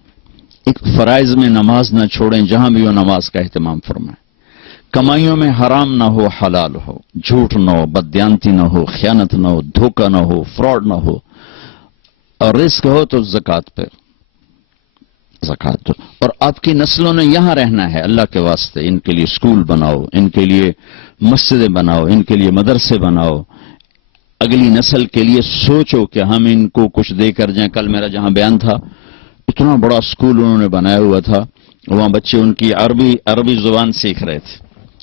ایک فرائض میں نماز نہ چھوڑیں، جہاں بھی ہو نماز کا اہتمام فرمائیں. کمائیوں میں حرام نہ ہو، حلال ہو، جھوٹ نہ ہو، بددیانتی نہ ہو، خیانت نہ ہو، دھوکہ نہ ہو، فراڈ نہ ہو، اور رزق ہو تو زکوٰۃ پہ زکوٰۃ دو. اور آپ کی نسلوں نے یہاں رہنا ہے، اللہ کے واسطے ان کے لیے اسکول بناؤ، ان کے لیے مسجدیں بناؤ، ان کے لیے مدرسے بناؤ. اگلی نسل کے لیے سوچو کہ ہم ان کو کچھ دے کر جائیں. کل میرا جہاں بیان تھا، اتنا بڑا اسکول انہوں نے بنایا ہوا تھا، وہاں بچے ان کی عربی زبان سیکھ رہے تھے.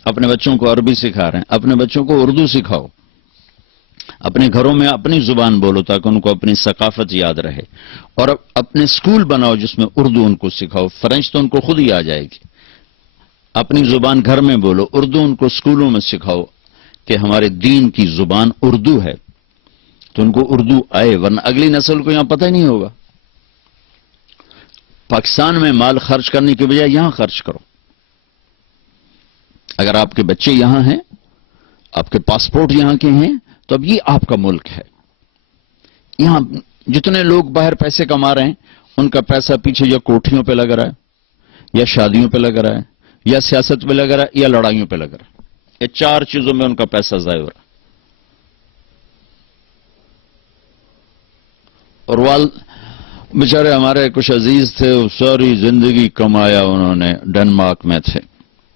اپنے بچوں کو عربی سکھا رہے ہیں، اپنے بچوں کو اردو سکھاؤ، اپنے گھروں میں اپنی زبان بولو تاکہ ان کو اپنی ثقافت یاد رہے. اور اپنے اسکول بناؤ جس میں اردو ان کو سکھاؤ. فرینچ تو ان کو خود ہی آ جائے گی. اپنی زبان گھر میں بولو، اردو ان کو اسکولوں میں سکھاؤ کہ ہمارے دین کی زبان اردو ہے، تو ان کو اردو آئے، ورنہ اگلی نسل کو یہاں پتہ ہی نہیں ہوگا. پاکستان میں مال خرچ کرنے کے بجائے یہاں خرچ کرو. اگر آپ کے بچے یہاں ہیں، آپ کے پاسپورٹ یہاں کے ہیں، تو اب یہ آپ کا ملک ہے. یہاں جتنے لوگ باہر پیسے کما رہے ہیں، ان کا پیسہ پیچھے یا کوٹھیوں پہ لگ رہا ہے، یا شادیوں پہ لگ رہا ہے، یا سیاست پہ لگ رہا ہے، یا لڑائیوں پہ لگ رہا ہے. یہ 4 چیزوں میں ان کا پیسہ ضائع ہو رہا ہے. اور بیچارے ہمارے کچھ عزیز تھے، وہ ساری زندگی کمایا انہوں نے، ڈنمارک میں تھے.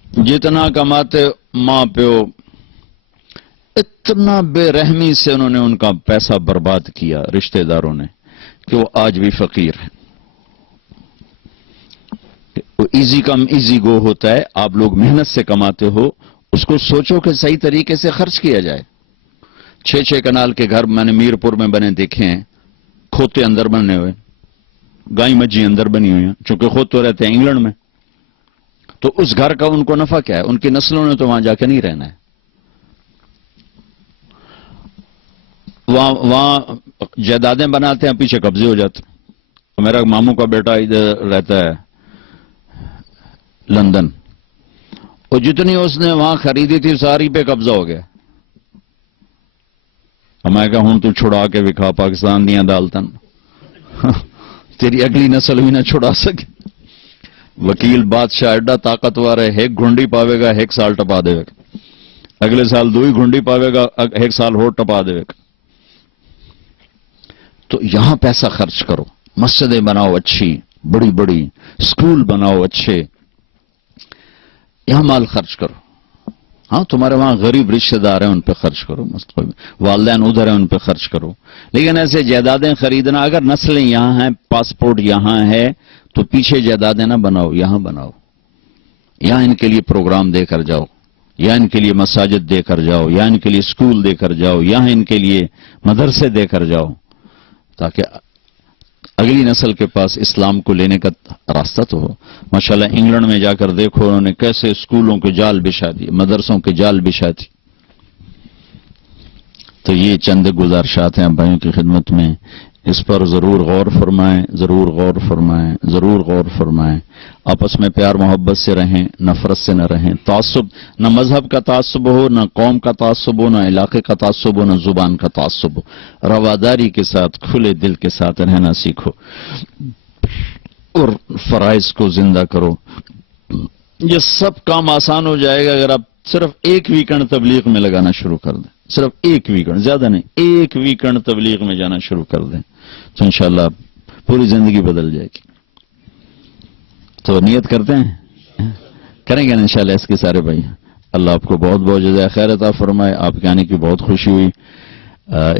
جتنا کماتے ماں پیو، اتنا بے رحمی سے انہوں نے ان کا پیسہ برباد کیا رشتہ داروں نے، کہ وہ آج بھی فقیر ہیں. وہ ایزی کم ایزی گو ہوتا ہے. آپ لوگ محنت سے کماتے ہو، اس کو سوچو کہ صحیح طریقے سے خرچ کیا جائے. 6 کنال کے گھر میں نے میرپور میں بنے دیکھے ہیں، کھوتے اندر بنے ہوئے، گائے مجھی اندر بنی ہوئی ہیں. چونکہ خود تو رہتے ہیں انگلینڈ میں، تو اس گھر کا ان کو نفع کیا ہے؟ ان کی نسلوں نے تو وہاں جا کے نہیں رہنا ہے. وہاں جائیدادیں بناتے ہیں، پیچھے قبضے ہو جاتے. میرا ماموں کا بیٹا ادھر رہتا ہے لندن، اور جتنی اس نے وہاں خریدی تھی ساری پہ قبضہ ہو گیا. میں کہا ہوں تو چھڑا کے وکھا پاکستان دیا عدالتاں، تیری اگلی نسل بھی نہ چھڑا سکے. وکیل بادشاہ ایڈا طاقتور ہے، ایک گھنڈی پاوے گا 1 سال ٹپا دے گا، اگلے سال 2 گھنڈی پاوے گا 1 سال ہو ٹپا دے گا. تو یہاں پیسہ خرچ کرو، مسجدیں بناؤ اچھی بڑی بڑی، اسکول بناؤ اچھے، یہاں مال خرچ کرو. ہاں تمہارے وہاں غریب رشتہ دار ہیں، ان پہ خرچ کرو، والدین ادھر ہیں ان پہ خرچ کرو. لیکن ایسے جائیدادیں خریدنا، اگر نسلیں یہاں ہیں، پاسپورٹ یہاں ہے، تو پیچھے جائیدادیں نہ بناؤ، یہاں بناؤ. یہاں ان کے لیے پروگرام دے کر جاؤ، یا ان کے لیے مساجد دے کر جاؤ، یا ان کے لیے اسکول دے کر جاؤ، یہاں ان کے لیے مدرسے دے کر جاؤ، تاکہ اگلی نسل کے پاس اسلام کو لینے کا راستہ تو ہو. ماشاءاللہ انگلینڈ میں جا کر دیکھو انہوں نے کیسے اسکولوں کے جال بچھا دیے، مدرسوں کے جال بچھا دی. تو یہ چند گزارشات ہیں بھائیوں کی خدمت میں، اس پر ضرور غور فرمائیں، ضرور غور فرمائیں، ضرور غور فرمائیں۔ آپس میں پیار محبت سے رہیں، نفرت سے نہ رہیں۔ تعصب، نہ مذہب کا تعصب ہو، نہ قوم کا تعصب ہو، نہ علاقے کا تعصب ہو، نہ زبان کا تعصب ہو۔ رواداری کے ساتھ، کھلے دل کے ساتھ رہنا سیکھو اور فرائض کو زندہ کرو۔ یہ سب کام آسان ہو جائے گا اگر آپ صرف ایک ویکنڈ تبلیغ میں لگانا شروع کر دیں، صرف ایک ویکنڈ، زیادہ نہیں، ایک ویکنڈ تبلیغ میں جانا شروع کر دیں تو انشاءاللہ پوری زندگی بدل جائے گی۔ تو نیت کرتے ہیں، کریں گے انشاءاللہ اس کے سارے بھائی۔ اللہ آپ کو بہت بہت جزائے خیر عطا فرمائے۔ آپ کے آنے کی بہت خوشی ہوئی۔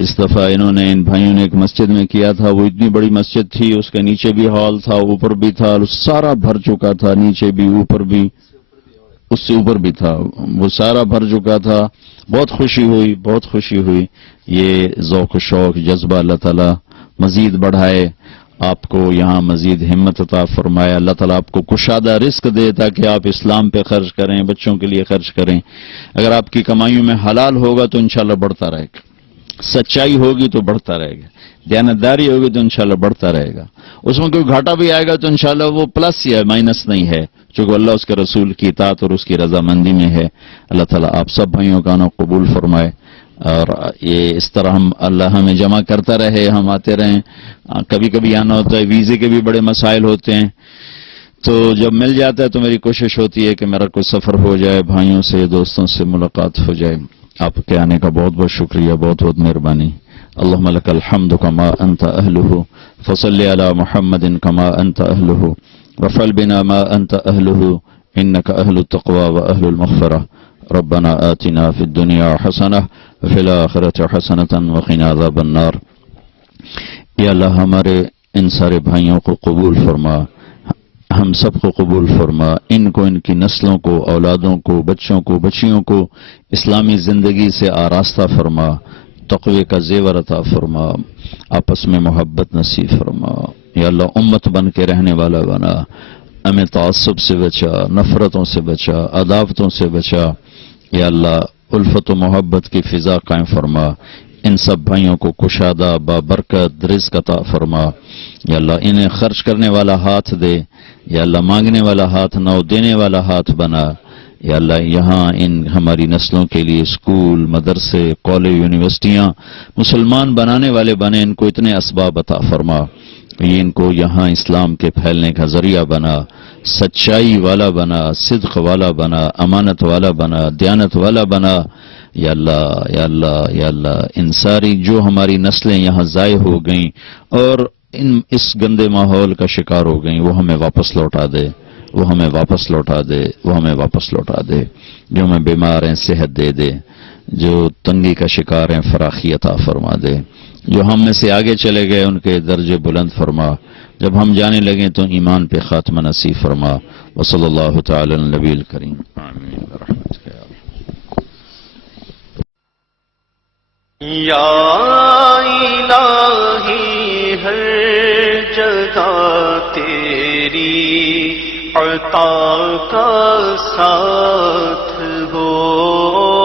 اس دفعہ انہوں نے، ان بھائیوں نے ایک مسجد میں کیا تھا، وہ اتنی بڑی مسجد تھی، اس کے نیچے بھی ہال تھا، اوپر بھی تھا، سارا بھر چکا تھا، نیچے بھی اوپر بھی، اس سے اوپر بھی تھا، وہ سارا بھر چکا تھا۔ بہت خوشی ہوئی، بہت خوشی ہوئی۔ یہ ذوق و شوق، جذبہ اللہ تعالیٰ مزید بڑھائے، آپ کو یہاں مزید ہمت عطا فرمائے۔ اللہ تعالیٰ آپ کو کشادہ رزق دے تاکہ آپ اسلام پہ خرچ کریں، بچوں کے لیے خرچ کریں۔ اگر آپ کی کمائیوں میں حلال ہوگا تو انشاءاللہ بڑھتا رہے گا، سچائی ہوگی تو بڑھتا رہے گا، دیانتداری ہوگی تو انشاءاللہ بڑھتا رہے گا۔ اس میں کوئی گھاٹا بھی آئے گا تو انشاءاللہ وہ پلس ہی ہے، مائنس نہیں ہے، چونکہ اللہ اس کے رسول کی اطاعت اور اس کی رضامندی میں ہے۔ اللہ تعالیٰ آپ سب بھائیوں کا آنا قبول فرمائے، اور یہ اس طرح اللہ ہمیں جمع کرتا رہے، ہم آتے رہیں۔ کبھی کبھی آنا ہوتا ہے، ویزے کے بھی بڑے مسائل ہوتے ہیں، تو جب مل جاتا ہے تو میری کوشش ہوتی ہے کہ میرا کوئی سفر ہو جائے، بھائیوں سے، دوستوں سے ملاقات ہو جائے۔ آپ کے آنے کا بہت بہت شکریہ، بہت بہت مہربانی۔ اللہم لک الحمد کما انت اہلہ، فصلی علی محمد کما انت اہلہ، وفعل بنا ما انت اہلہ، انک اہل التقوی و اہل المغفرہ۔ ربنا آتنا فی الدنیا حسنہ وفی الآخرۃ حسنۃ وقنا عذاب النار۔ یا اللہ ہمارے ان سارے بھائیوں کو قبول فرما، ہم سب کو قبول فرما، ان کو، ان کی نسلوں کو، اولادوں کو، بچوں کو، بچیوں کو اسلامی زندگی سے آراستہ فرما، تقوی کا زیور عطا فرما، آپس میں محبت نصیب فرما۔ یا اللہ امت بن کے رہنے والا بنا، ہمیں تعصب سے بچا، نفرتوں سے بچا، عداوتوں سے بچا۔ یا اللہ الفت و محبت کی فضا قائم فرما، ان سب بھائیوں کو کشادہ بابرکت رزق عطا فرما۔ یا اللہ انہیں خرچ کرنے والا ہاتھ دے، یا اللہ مانگنے والا ہاتھ نہ ہو، دینے والا ہاتھ بنا۔ یا اللہ یہاں ان ہماری نسلوں کے لیے اسکول، مدرسے، کالج، یونیورسٹیاں مسلمان بنانے والے بنے، ان کو اتنے اسباب عطا فرما، یہ ان کو یہاں اسلام کے پھیلنے کا ذریعہ بنا، سچائی والا بنا، صدق والا بنا، امانت والا بنا، دیانت والا بنا۔ یا اللہ، یا اللہ، یا اللہ ان ساری جو ہماری نسلیں یہاں ضائع ہو گئیں اور اس گندے ماحول کا شکار ہو گئیں، وہ ہمیں واپس لوٹا دے، وہ ہمیں واپس لوٹا دے، وہ ہمیں واپس لوٹا دے۔ جو ہمیں بیمار ہیں صحت دے دے، جو تنگی کا شکار ہیں فراخی عطا فرما دے، جو ہم میں سے آگے چلے گئے ان کے درجے بلند فرما، جب ہم جانے لگیں تو ایمان پہ خاتمہ نصیب فرما۔ وصلی اللہ تعالی علی النبی الکریم، آمین برحمتک یا اللہ۔ یا الہی ہر جگہ تیری عطا کا ساتھ ہو،